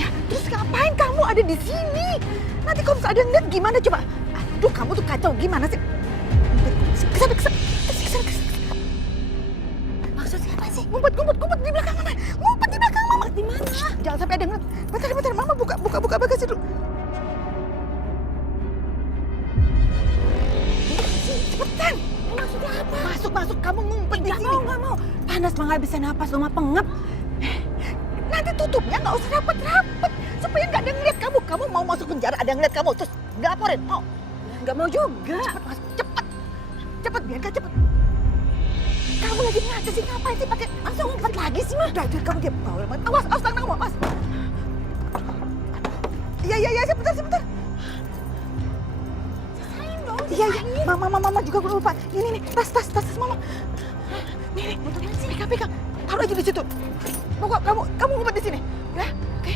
ya terus ngapain kamu ada di sini? Nanti kalau misalnya ada yang lihat gimana coba? Aduh, kamu tuh kacau gimana sih? Kesana. Maksudnya apa sih? Ngumpet di belakang Mama. Ngumpet di belakang Mama. Di mana? Jangan sampai ada yang ngeliat. Bentar, Mama buka bagasi dulu. Cepetan. Maksudnya apa? Masuk, kamu ngumpet di sini. Nggak mau. Panas Mama, nggak bisa napas, Mama pengap. Nanti tutupnya nggak usah rapet-rapet. Supaya nggak ada yang ngeliat kamu. Kamu mau masuk penjara, ada yang ngeliat kamu. Terus laporin, mau? Nggak mau juga. Cepet masuk, cepet Bianca, cepet. Kamu lagi ngaca sih, ngapain sih pakai langsung ngumpet lagi sih, Mah? Udah, kamu diam. Awas, tangan kamu, awas. Iya, sebentar. Iya, Mama juga gue lupa. Ini, tas Mama. Nih, pegang. Taruh aja di situ. Pokok kamu ngumpet di sini, ya? Oke.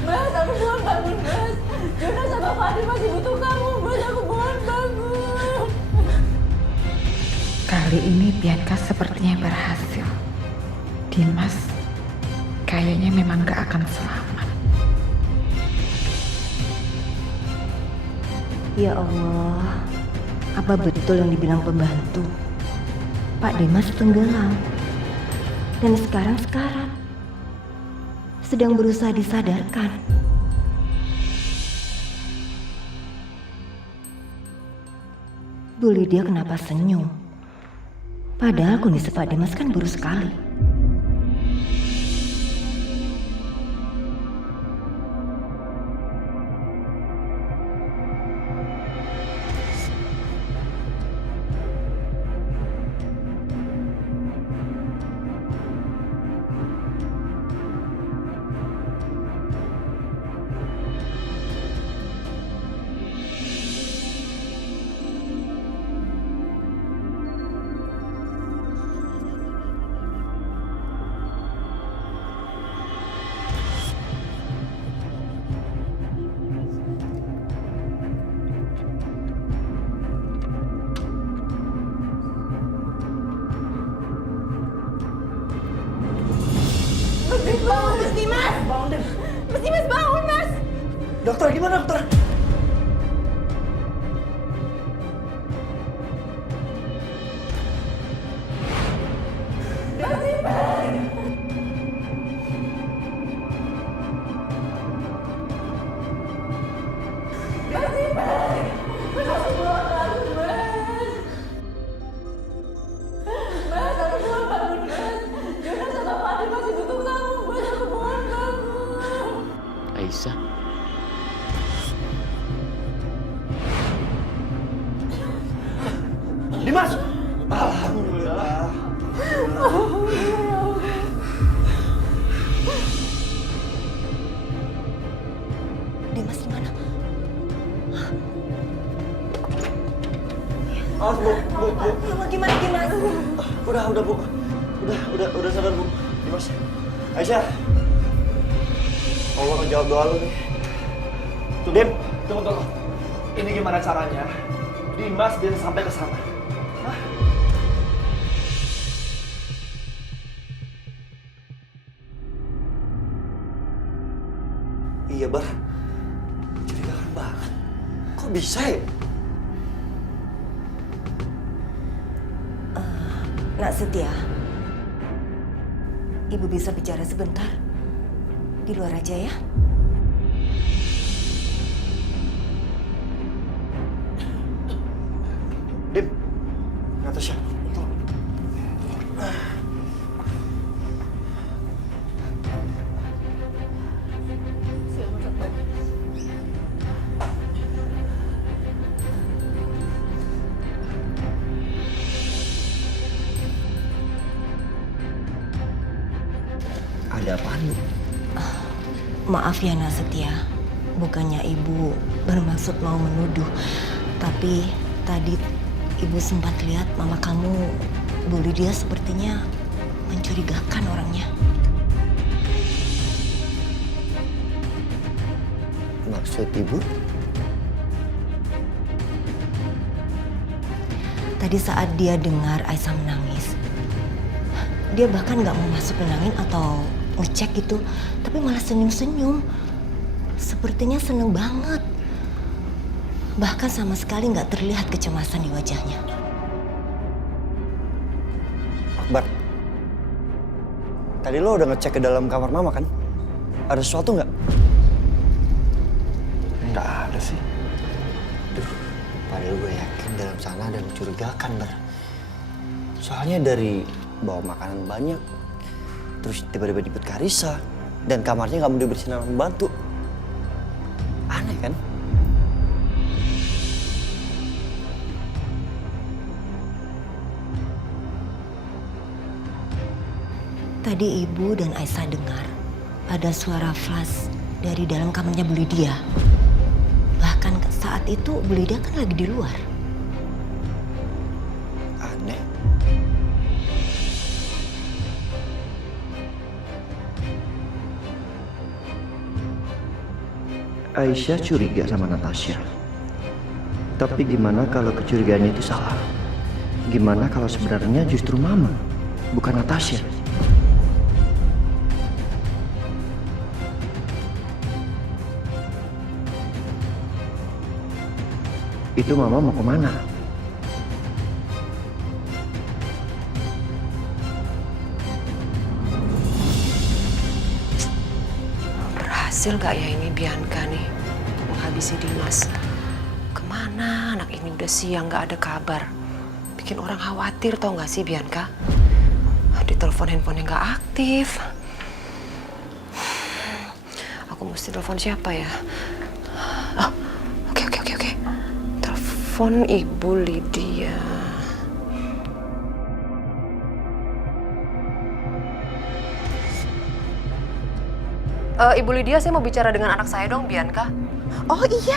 Mas, aku mohon bangun, Mas. Jonas sama Fadil masih butuh kamu, Mas. Aku mohon bangun. Kali ini Bianca sepertinya berhasil. Dimas kayaknya memang gak akan selamat. Ya Allah, apa betul yang dibilang pembantu? Pak Dimas tenggelam. Dan sekarang sedang berusaha disadarkan. Bu Lydia kenapa senyum? Padahal kondisi Pak Dimas kan buruk sekali. Mas Dimas bangun, Mas. Dokter, gimana dokter? Aisyah. Dimas! Alhamdulillah. Dimas gimana? Awas, Bu. Gimana Dimas? Udah, Bu. Udah sadar, Bu. Dimas. Aisyah. Allah ngejawab doa lu nih. Tuh, Dim. Tunggu. Ini gimana caranya Dimas bisa sampai ke sana? Hah? Iya, Bar. Mencurigakan banget. Kok bisa ya? Nak Setia, Ibu bisa bicara sebentar? Di luar aja ya. Dim, Natasha, tolong. Ada apaan, Bu? Maaf ya Nak Setia, bukannya ibu bermaksud mau menuduh, tapi tadi ibu sempat lihat mama kamu, Bu Lydia, sepertinya mencurigakan orangnya. Maksud Ibu? Tadi saat dia dengar Aisyah menangis, dia bahkan nggak mau masuk nenangin atau ngecek gitu, tapi malah senyum-senyum. Sepertinya seneng banget. Bahkan sama sekali nggak terlihat kecemasan di wajahnya. Akbar, tadi lo udah ngecek ke dalam kamar Mama kan? Ada sesuatu nggak? Nggak ada sih. Padahal gue yakin dalam sana ada mencurigakan, Bar. Soalnya dari bawa makanan banyak, terus tiba-tiba jemput Karissa, dan kamarnya nggak mau dibersihin sama pembantu. Aneh kan? Tadi ibu dan Aisyah dengar ada suara flash dari dalam kamarnya Bu Lydia. Bahkan saat itu Bu Lydia kan lagi di luar. Aneh. Aisyah curiga sama Natasha. Tapi gimana kalau kecurigaannya itu salah? Gimana kalau sebenarnya justru Mama, bukan Natasha? Itu Mama mau kemana? Berhasil gak ya ini Bianca nih menghabisi Dimas? Kemana anak ini udah siang gak ada kabar? Bikin orang khawatir tau gak sih Bianca? Di telepon handphonenya gak aktif. Aku mesti telepon siapa ya? Oh, oke. Telepon Ibu Lydia. Ibu Lydia, saya mau bicara dengan anak saya dong, Bianca. Oh iya.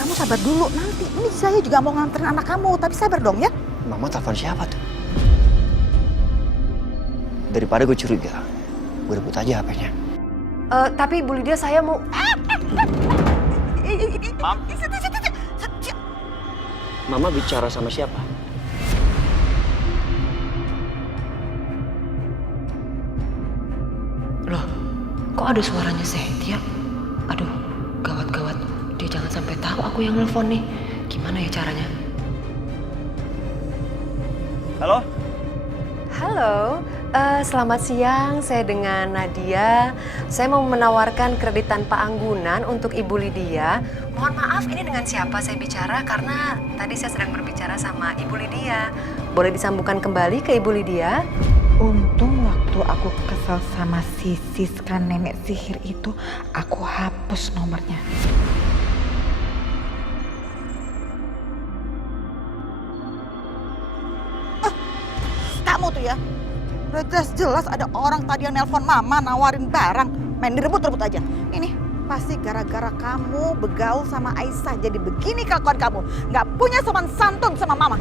Kamu sabar dulu nanti. Ini saya juga mau nganterin anak kamu, tapi sabar dong ya. Mama telepon siapa tuh? Daripada gue curiga, gue rebut aja HP-nya. Tapi Ibu Lydia, saya mau... Mam? Mama bicara sama siapa? Loh, kok ada suaranya Setia? Aduh, gawat. Dia jangan sampai tahu aku yang nelfon nih. Gimana ya caranya? Halo? Halo, selamat siang. Saya dengan Nadia. Saya mau menawarkan kredit tanpa anggunan untuk Ibu Lydia. Mohon maaf, ini dengan siapa saya bicara? Karena tadi saya sedang berbicara sama Ibu Lydia. Boleh disambungkan kembali ke Ibu Lydia? Untung waktu aku kesel sama si Siska nenek sihir itu, aku hapus nomornya. Kamu tuh ya, udah jelas ada orang tadi yang nelpon Mama nawarin barang, main direbut-rebut aja. Ini pasti gara-gara kamu begaul sama Aisyah, jadi begini kelakuan kamu. Nggak punya sopan santun sama Mama.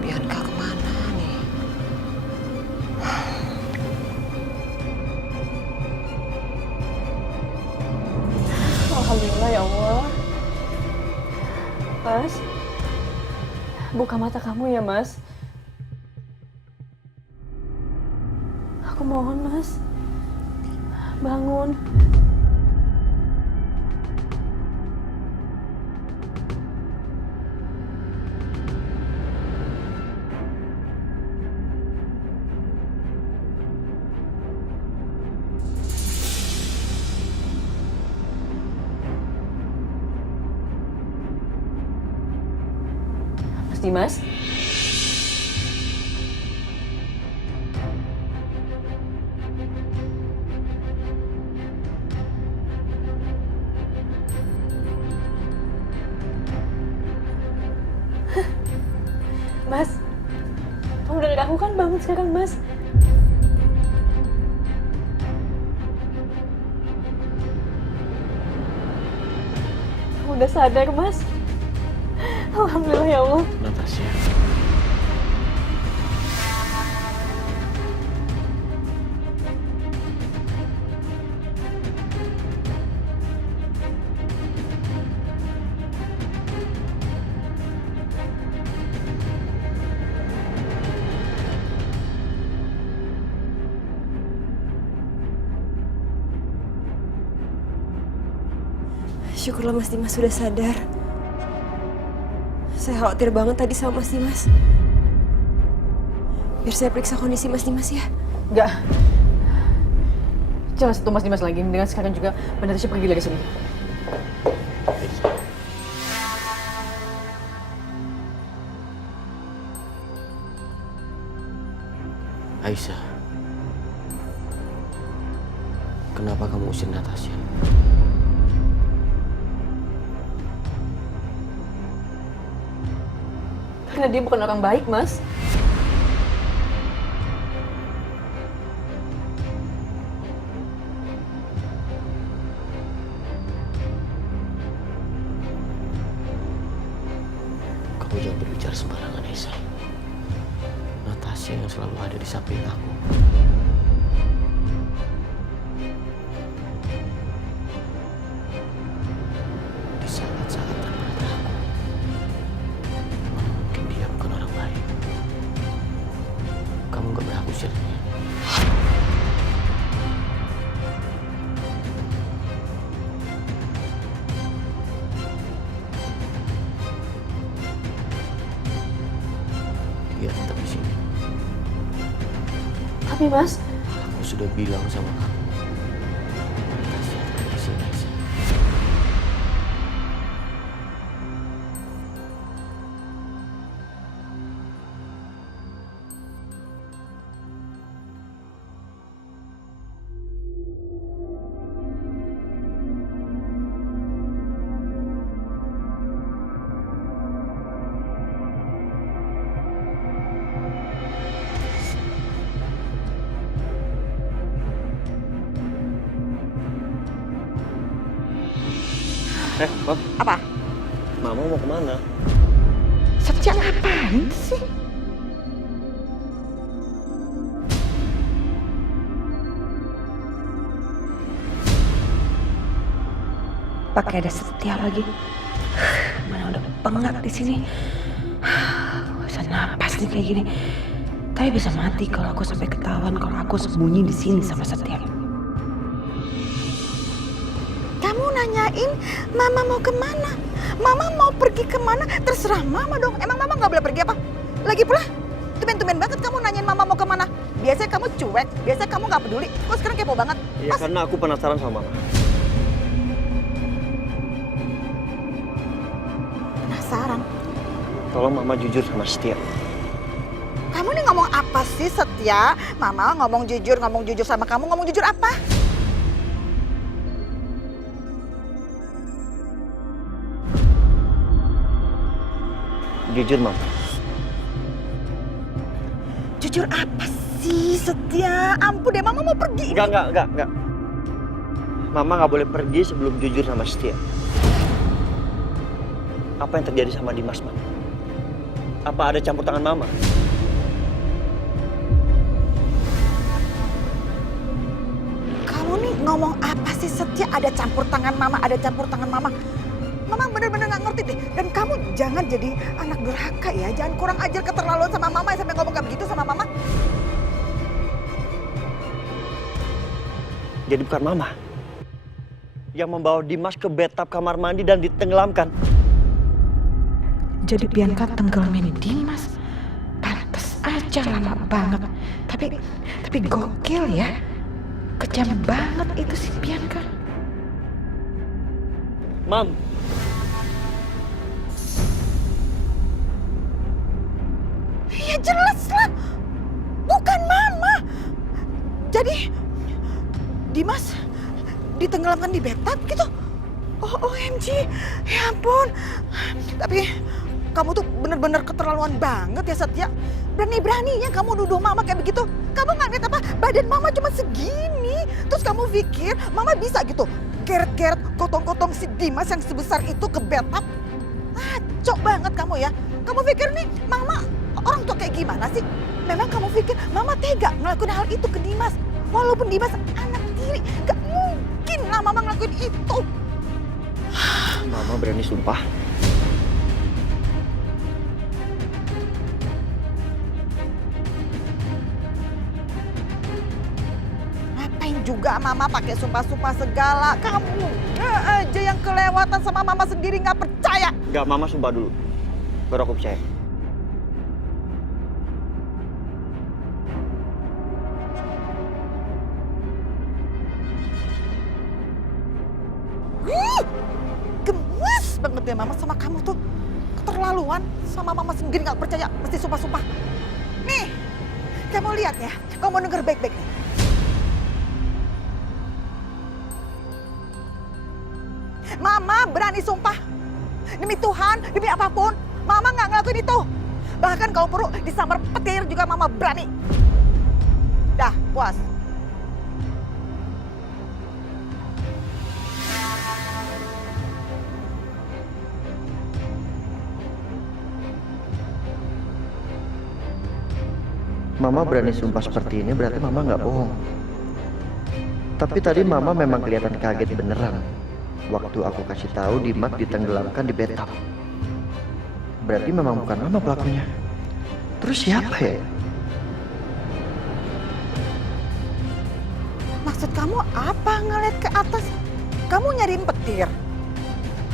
Bianca kemana nih? Alhamdulillah ya Allah. Mas, buka mata kamu ya Mas. Aku mohon Mas, bangun. Dimas? Mas, kamu denger aku kan, bangun sekarang, Mas. Kamu udah sadar, Mas. Alhamdulillah ya Allah. Natasha. Syukurlah Mas Dimas sudah sadar. Saya khawatir banget tadi sama Mas Dimas. Biar saya periksa kondisi Mas Dimas ya. Enggak. Jangan sentuh Mas Dimas lagi. Dengan sekarang juga Mbak Natasha pergi dari sini. Aisyah, kenapa kamu usir Natasha? Karena dia bukan orang baik, Mas. Kamu jangan berbicara sembarangan, Aisyah. Natasha yang selalu ada di samping aku. Di saat-saat terberat aku. Mana mungkin dia bukan orang baik. Kamu gak berhak usir dia. Dia tetap di sini. Tapi, Mas, Aku sudah bilang sama kamu. Natasha tetap di sini, Aisyah. Mam. Apa? Mama mau kemana? Setia ngapain sih? Pakai ada Setia lagi. Mana udah pengap di sini. Bisa napas nih kayak gini. Tapi bisa mati kalau aku sampai ketahuan kalau aku sembunyi di sini sama Setia. Kamu nanyain Mama mau kemana? Mama mau pergi kemana? Terserah Mama dong. Emang Mama nggak boleh pergi apa? Lagi pula, tumben-tumben banget kamu nanyain Mama mau kemana. Biasanya kamu cuek, biasanya kamu nggak peduli. Kok sekarang kepo banget? Iya, karena aku penasaran sama Mama. Penasaran. Tolong Mama jujur sama Setia. Kamu nih ngomong apa sih Setia? Mama ngomong jujur sama kamu. Ngomong jujur apa? Jujur, Mama. Jujur apa sih Setia? Ampun deh, Mama mau pergi. Enggak. Mama nggak boleh pergi sebelum jujur sama Setia. Apa yang terjadi sama Dimas, Mama? Apa ada campur tangan Mama? Kamu nih ngomong apa sih Setia? Ada campur tangan Mama, ada campur tangan Mama. Mama bener-bener gak ngerti deh. Dan kamu jangan jadi anak durhaka ya. Jangan kurang ajar keterlaluan sama Mama sampai ngomong kayak begitu sama Mama. Jadi bukan Mama yang membawa Dimas ke bathtub kamar mandi dan ditenggelamkan. Jadi Bianca tenggelamin Dimas. Pantes aja lama banget. Tapi gokil ya. Kejam banget itu si Bianca. Mam. Ya jelas lah. Bukan Mama. Jadi Dimas ditenggelamkan di bathtub gitu. Oh, OMG. Ya ampun. Kamu tuh bener-bener keterlaluan banget ya Setia. Berani-beraninya kamu nuduh mama kayak begitu. Kamu nggak lihat apa? Badan mama cuma segini. Terus kamu pikir mama bisa gitu geret-geret gotong-gotong si Dimas yang sebesar itu ke bathtub? Ngaco banget kamu ya. Kamu pikir nih mama orang tua kayak gimana sih? Memang kamu pikir mama tega ngelakuin hal itu ke Dimas? Walaupun Dimas anak tiri, gak mungkin lah mama ngelakuin itu. Mama berani sumpah. Ngapain juga mama pakai sumpah-sumpah segala? Kamu aja yang kelewatan sama mama sendiri nggak percaya. Gak, Mama sumpah dulu. Baru aku percaya. Gemes banget ya mama sama kamu tuh. Keterlaluan, sama mama sendiri nggak percaya, mesti sumpah-sumpah. Nih, kamu lihat ya, kamu denger baik-baik nih. Mama berani sumpah. Demi Tuhan, demi apapun, mama nggak ngelakuin itu. Bahkan kalau perlu disambar petir juga mama berani. Dah, puas. Mama berani sumpah seperti ini berarti Mama nggak bohong. Tapi tadi Mama memang kelihatan kaget beneran waktu aku kasih tahu Dimas ditenggelamkan di bathtub. Berarti memang bukan Mama pelakunya. Terus siapa ya? Maksud kamu apa ngeliat ke atas? Kamu nyariin petir?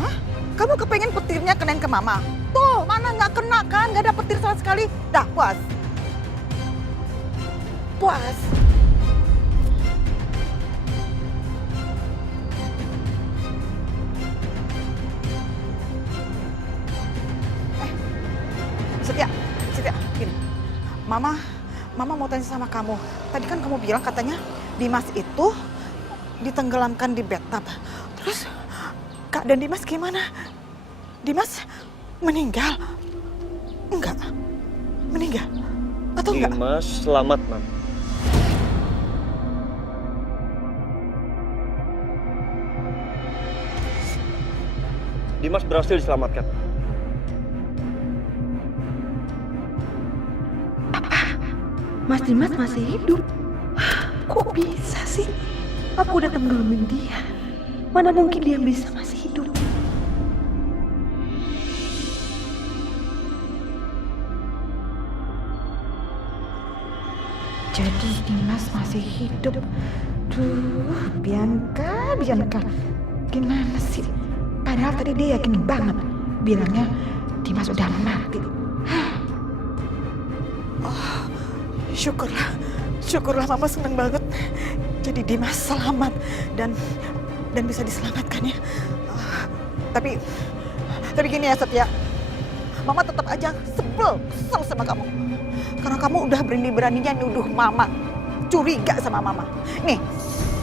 Hah? Kamu kepengen petirnya kenain ke mama? Tuh, mana nggak kena kan? Nggak ada petir sama sekali. Dah, puas. Puas. Setia, gini. Mama mau tanya sama kamu. Tadi kan kamu bilang katanya Dimas itu ditenggelamkan di bathtub. Terus keadaan Dimas gimana? Dimas meninggal? Enggak. Meninggal? Atau enggak? Dimas selamat, Mam. Dimas berhasil diselamatkan. Mas Dimas masih hidup. Kok bisa sih? Aku udah tenggelamin dia. Mana mungkin dia bisa masih hidup? Jadi Dimas masih hidup. Duh, Bianca. Gimana sih? Padahal tadi dia yakin banget. Bilangnya Dimas udah mati. Oh, syukurlah mama seneng banget. Jadi Dimas selamat dan bisa diselamatkan ya. Tapi gini ya Setia. Mama tetap aja kesel sama kamu. Karena kamu udah berani-beraninya nuduh mama, curiga sama mama. Nih,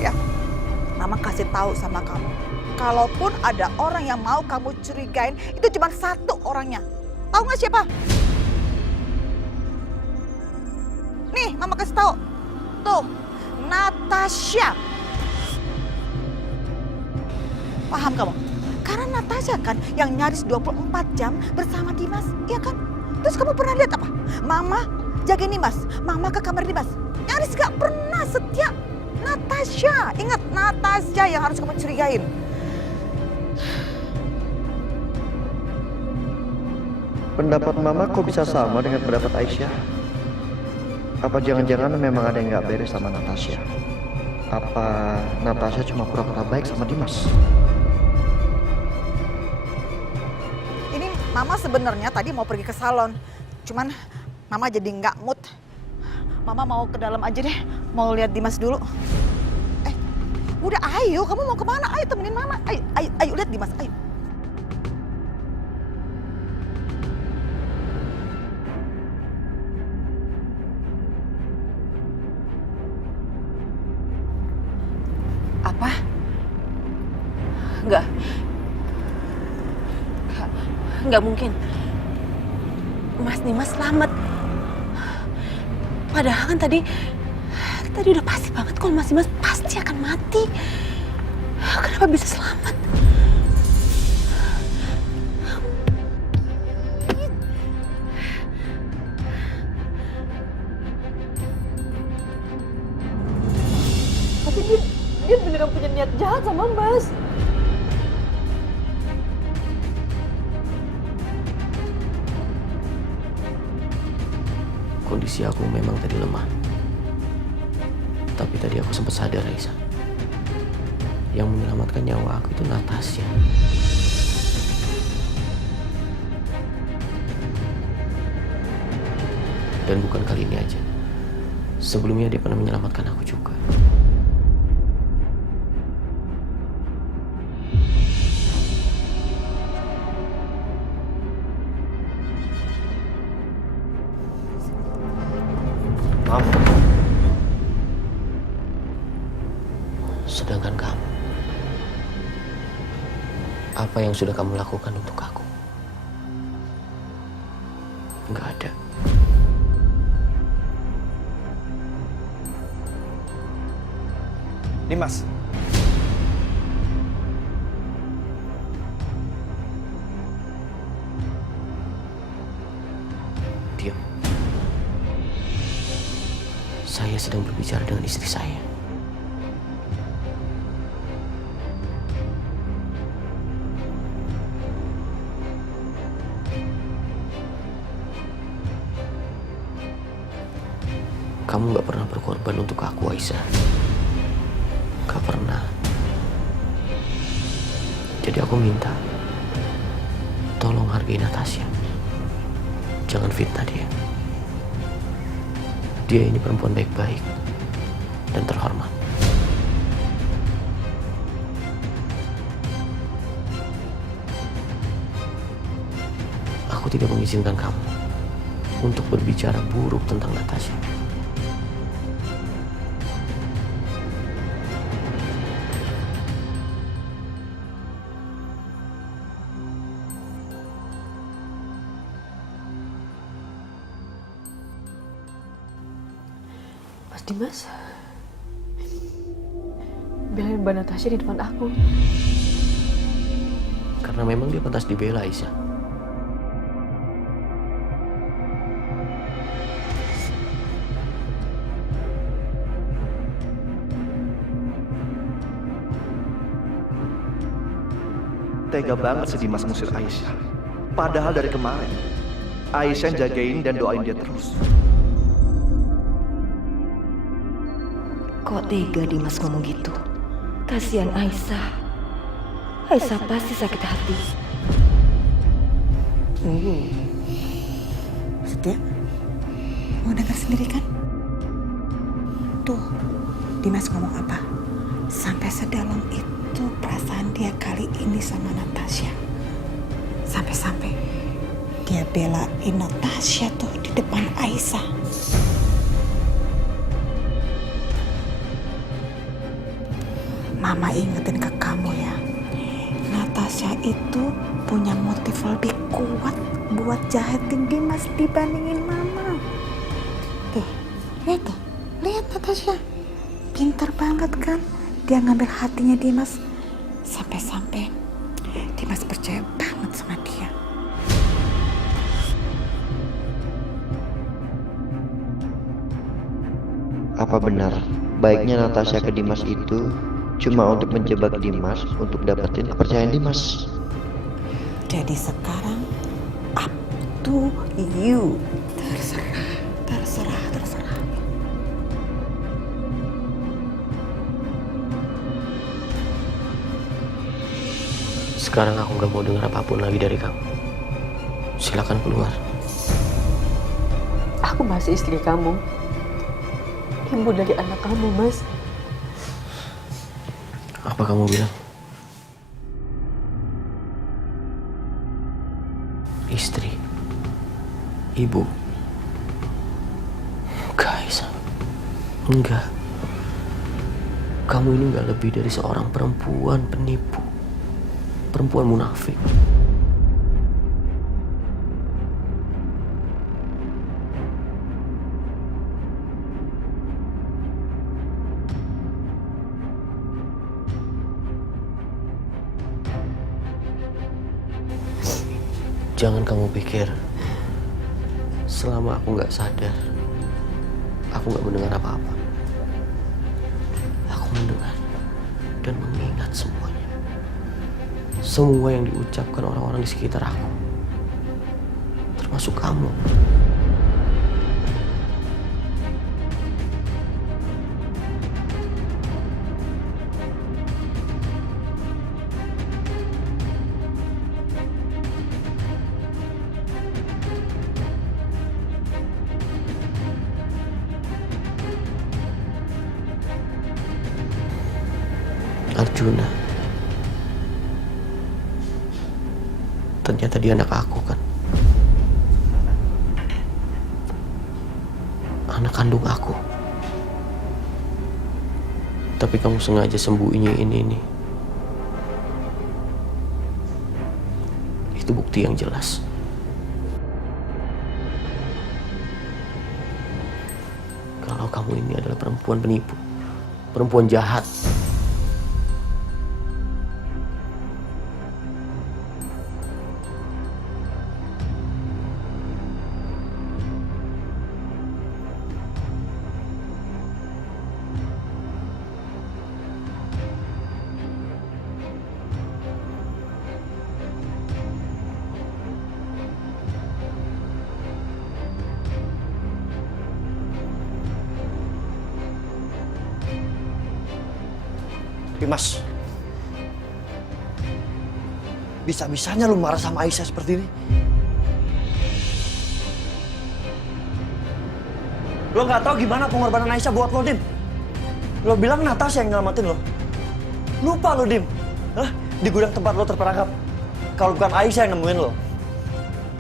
ya, mama kasih tahu sama kamu. Kalaupun ada orang yang mau kamu curigain, itu cuma satu orangnya. Tahu nggak siapa? Nih, mama kasih tahu. Tuh, Natasha. Paham kamu? Karena Natasha kan yang nyaris 24 jam bersama Dimas, iya kan? Terus kamu pernah lihat apa? Mama jagain Dimas, mama ke kamar Dimas. Nyaris gak pernah. Setia. Natasha, ingat Natasha yang harus kamu curigain. Pendapat Mama kok bisa sama dengan pendapat Aisyah? Apa jangan-jangan memang ada yang nggak beres sama Natasha? Apa Natasha cuma pura-pura baik sama Dimas? Ini mama sebenarnya tadi mau pergi ke salon. Cuman mama jadi nggak mood. Mama mau ke dalam aja deh. Mau lihat Dimas dulu. Udah ayo, kamu mau kemana? Ayo temenin mama. Ayo lihat Dimas, ayo. Apa? Enggak mungkin. Mas Dimas selamat. Padahal kan tadi udah pasti banget kalau Mas Dimas pasti akan mati. Kenapa bisa selamat? Tapi dia beneran punya niat jahat sama Mas. Kondisi aku memang tadi lemah. Tapi tadi aku sempat sadar, Aisyah. Yang menyelamatkan nyawa aku itu Natasha. Dan bukan kali ini aja. Sebelumnya dia pernah menyelamatkan aku juga. Maaf. Sedangkan kamu, apa yang sudah kamu lakukan untuk aku? Nggak ada. Dimas. Diam. Saya sedang berbicara dengan istri saya. Kamu gak pernah berkorban untuk aku, Aisyah. Gak pernah. Jadi aku minta, tolong hargai Natasha. Jangan fitnah dia. Dia ini perempuan baik-baik dan terhormat. Aku tidak mengizinkan kamu untuk berbicara buruk tentang Natasha. Mas Dimas, belain Mbak Natasha di depan aku. Karena memang dia pantas dibela, Aisyah. Tega banget si Dimas ngusir Aisyah. Padahal dari kemarin, Aisyah yang jagain dan doain dia terus. Kok tega Dimas ngomong gitu? Kasihan Aisyah. Aisyah pasti sakit hati. Setia, mau dengar sendiri kan? Tuh, Dimas ngomong apa? Sampai sedalam itu perasaan dia kali ini sama Natasha. Sampai-sampai dia belain Natasha tuh di depan Aisyah. Mama ingetin ke kamu ya, Natasha itu punya motif lebih kuat buat jahatin Dimas dibandingin Mama. Tuh, lihat Natasha. Pintar banget kan? Dia ngambil hatinya Dimas. Sampai-sampai Dimas percaya banget sama dia. Apa benar baiknya Natasha ke Dimas itu cuma untuk menjebak Dimas untuk dapetin kepercayaan Dimas? Jadi sekarang up to you. Terserah. Sekarang aku gak mau dengar apapun lagi dari kamu. Silakan keluar. Aku masih istri kamu. Ibu dari anak kamu, Mas. Apa kamu bilang? Istri? Ibu? Enggak, Aisyah. Enggak. Kamu ini enggak lebih dari seorang perempuan penipu. Perempuan munafik. Jangan kamu pikir selama aku nggak sadar, aku nggak mendengar apa-apa. Aku mendengar dan mengingat semuanya. Semua yang diucapkan orang-orang di sekitar aku. Termasuk kamu. Arjuna. Ternyata dia anak aku kan. Anak kandung aku. Tapi kamu sengaja sembunyiin ini. Itu bukti yang jelas. Kalau kamu ini adalah perempuan penipu. Perempuan jahat. Mas, bisa-bisanya lu marah sama Aisyah seperti ini? Lo nggak tahu gimana pengorbanan Aisyah buat lo, Dim? Lo bilang Natasha yang nyelamatin lo. Lupa lo, Dim. Hah? Di gudang tempat lo terperangkap. Kalau bukan Aisyah yang nemuin lo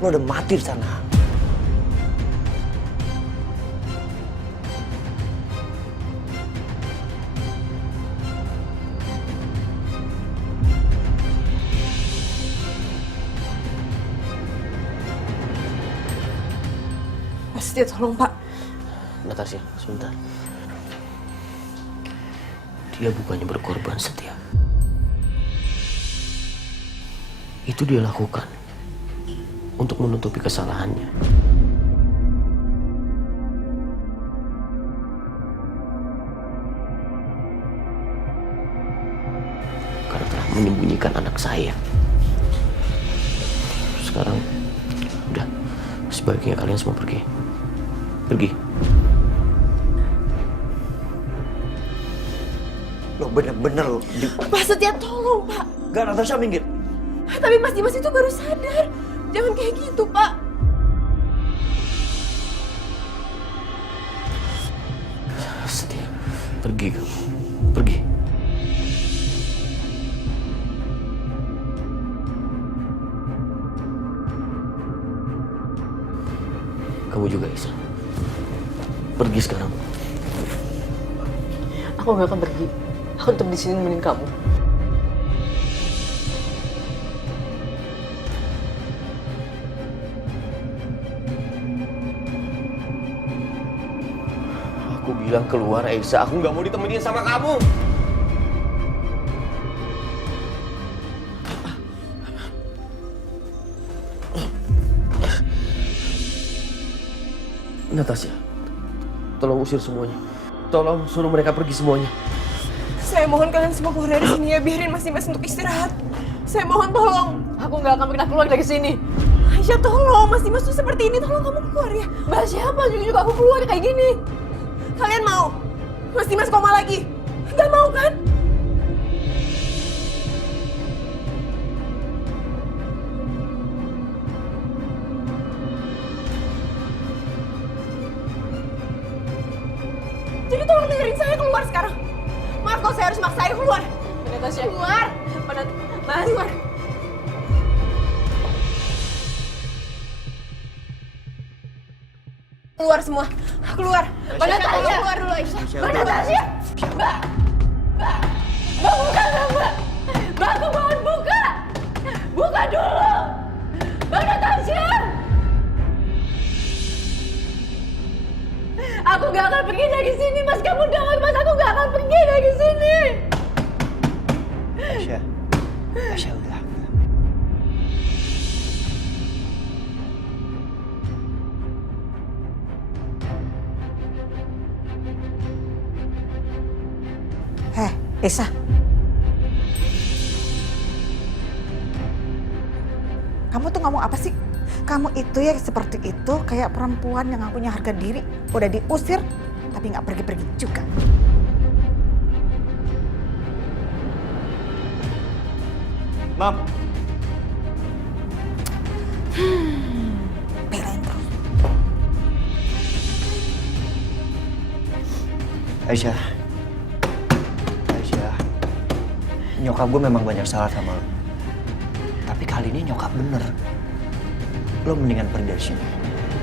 udah mati di sana. Setia, tolong Pak. Natasha, sebentar. Dia bukannya berkorban, Setia. Itu dia lakukan untuk menutupi kesalahannya. Karena telah menyembunyikan anak saya. Sekarang, udah, sebaiknya kalian semua pergi. Pergi. Lo bener-bener lo. Pak Setia, tolong Pak. Gak, Natasha minggir. Tapi Mas Dimas itu baru sadar. Jangan kayak gitu Pak. Setia, pergi kamu. Pergi. Kamu juga, Isa. Pergi sekarang. Aku gak akan pergi. Aku tetap di sini nemenin kamu. Aku bilang keluar, Aisyah. Aku nggak mau ditemenin sama kamu. Natasha, tolong usir semuanya. Tolong suruh mereka pergi semuanya. Saya mohon kalian semua keluar dari sini ya. Biarin Mas Dimas untuk istirahat. Saya mohon tolong. Aku gak akan pernah keluar dari sini. Aisyah, tolong. Mas Dimas tuh seperti ini. Tolong kamu keluar ya. Mbak siapa juga aku keluar kayak gini. Kalian mau Mas Dimas koma lagi? Gak mau kan? Jadi tolong dengerin saya, keluar sekarang. Maaf kalau saya harus maksa saya keluar. Natasha. Keluar. Mas. Keluar. Keluar semua. Keluar. Mbak Natasha. Keluar dulu Aisyah. Mbak Natasha. Mbak. Mbak buka nggak Mbak? Mbak aku mohon buka. Buka dulu. Mbak Natasha. Aku gak akan pergi dari sini, Mas. Kamu dengar, Mas. Aku gak akan pergi dari sini. Aisyah. Aisyah, udah. Aisyah. Kamu tuh ngomong apa sih? Kamu itu ya seperti itu, kayak perempuan yang gak punya harga diri. Udah diusir, tapi gak pergi-pergi juga. Mam, Belain terus. Aisyah. Nyokap gue memang banyak salah sama lo. Tapi kali ini nyokap bener. Lo mendingan pergi dari sini.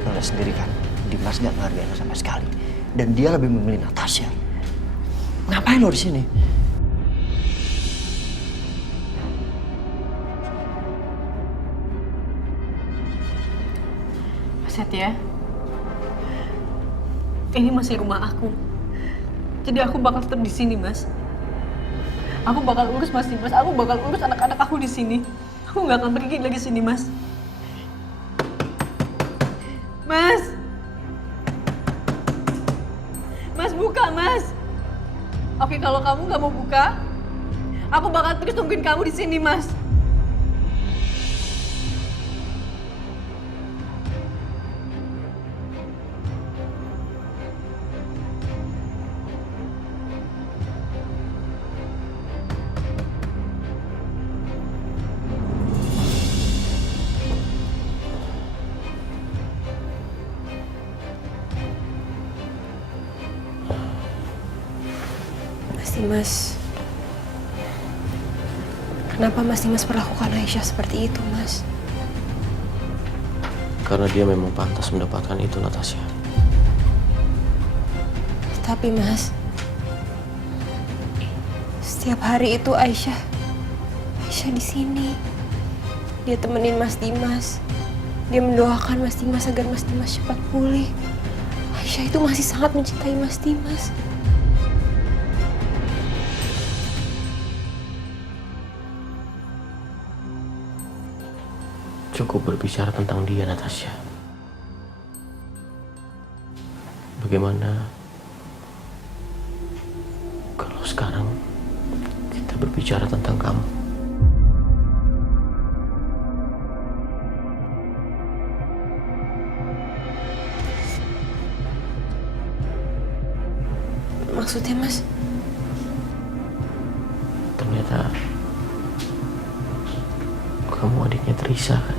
Lo lihat sendiri kan, Dimas gak menghargai lo sama sekali. Dan dia lebih memilih Natasha. Ngapain lo di sini? Setia, ini masih rumah aku. Jadi aku bakal tetap di sini, Mas. Aku bakal urus Mas Dimas, aku bakal urus anak-anak aku di sini. Aku nggak akan pergi lagi sini, Mas. Mas! Mas, buka, Mas! Oke, kalau kamu nggak mau buka, aku bakal terus tungguin kamu di sini, Mas. Mas, kenapa Mas Dimas perlakukan Aisyah seperti itu, Mas? Karena dia memang pantas mendapatkan itu, Natasha. Tapi Mas, setiap hari itu Aisyah di sini. Dia temenin Mas Dimas. Dia mendoakan Mas Dimas agar Mas Dimas cepat pulih. Aisyah itu masih sangat mencintai Mas Dimas. Cukup berbicara tentang dia, Natasha. Bagaimana kalau sekarang kita berbicara tentang kamu? Maksudnya, Mas? Ternyata kamu adiknya Teresa, kan?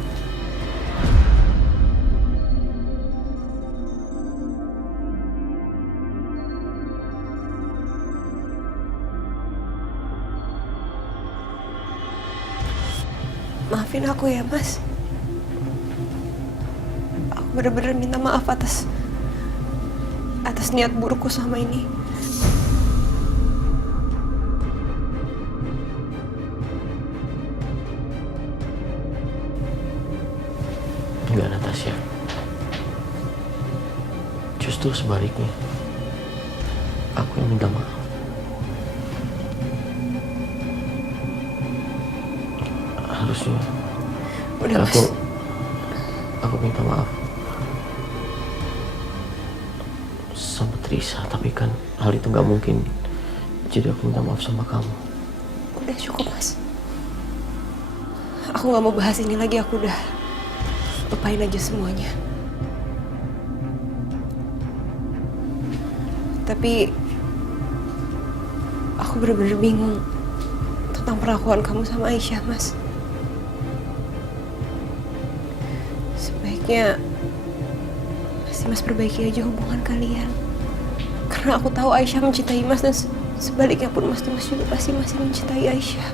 Maafin aku ya, Mas. Aku benar-benar minta maaf atas niat burukku selama ini. Enggak, Natasha. Justru sebaliknya. Aku yang minta maaf. Harusnya Udah, Mas. aku minta maaf sama Teresa, tapi kan hal itu nggak mungkin. Jadi aku minta maaf sama kamu. Udah cukup, Mas. Aku nggak mau bahas ini lagi. Aku udah lupain aja semuanya. Tapi aku bener-bener bingung tentang perlakuan kamu sama Aisyah, Mas. Sebaiknya Mas perbaiki aja hubungan kalian. Karena aku tahu Aisyah mencintai Mas, dan sebaliknya pun Mas Dimas juga pasti masih mencintai Aisyah.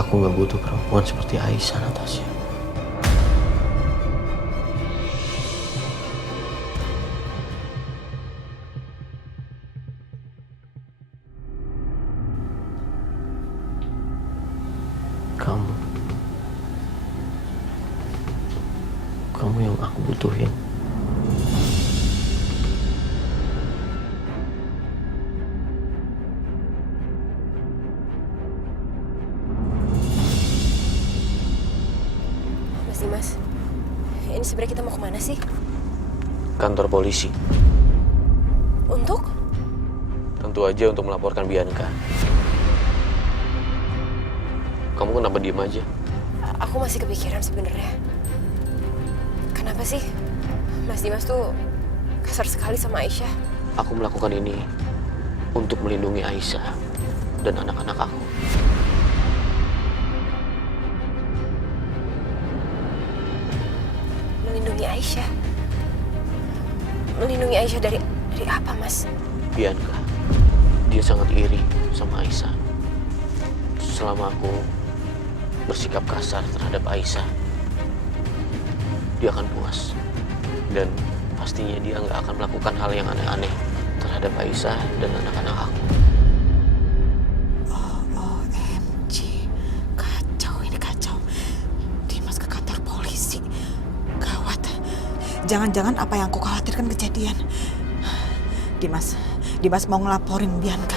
Aku nggak butuh perempuan seperti Aisyah, Natasha. Kamu yang aku butuhin. Mas Dimas, ini sebenarnya kita mau kemana sih? Kantor polisi. Untuk? tentu aja untuk melaporkan Bianca. Kamu kenapa diem aja? Aku masih kepikiran sebenarnya. Kenapa sih Mas Dimas tuh kasar sekali sama Aisyah? Aku melakukan ini untuk melindungi Aisyah dan anak-anak aku. Melindungi Aisyah? Melindungi Aisyah dari apa, Mas? Bianca, dia sangat iri sama Aisyah. Selama aku bersikap kasar terhadap Aisyah, dia akan puas. Dan pastinya dia nggak akan melakukan hal yang aneh-aneh terhadap Aisyah dan anak-anak aku. OMG, kacau ini kacau. Dimas ke kantor polisi. Gawat. Jangan-jangan apa yang aku khawatirkan kejadian. Dimas mau ngelaporin Bianca.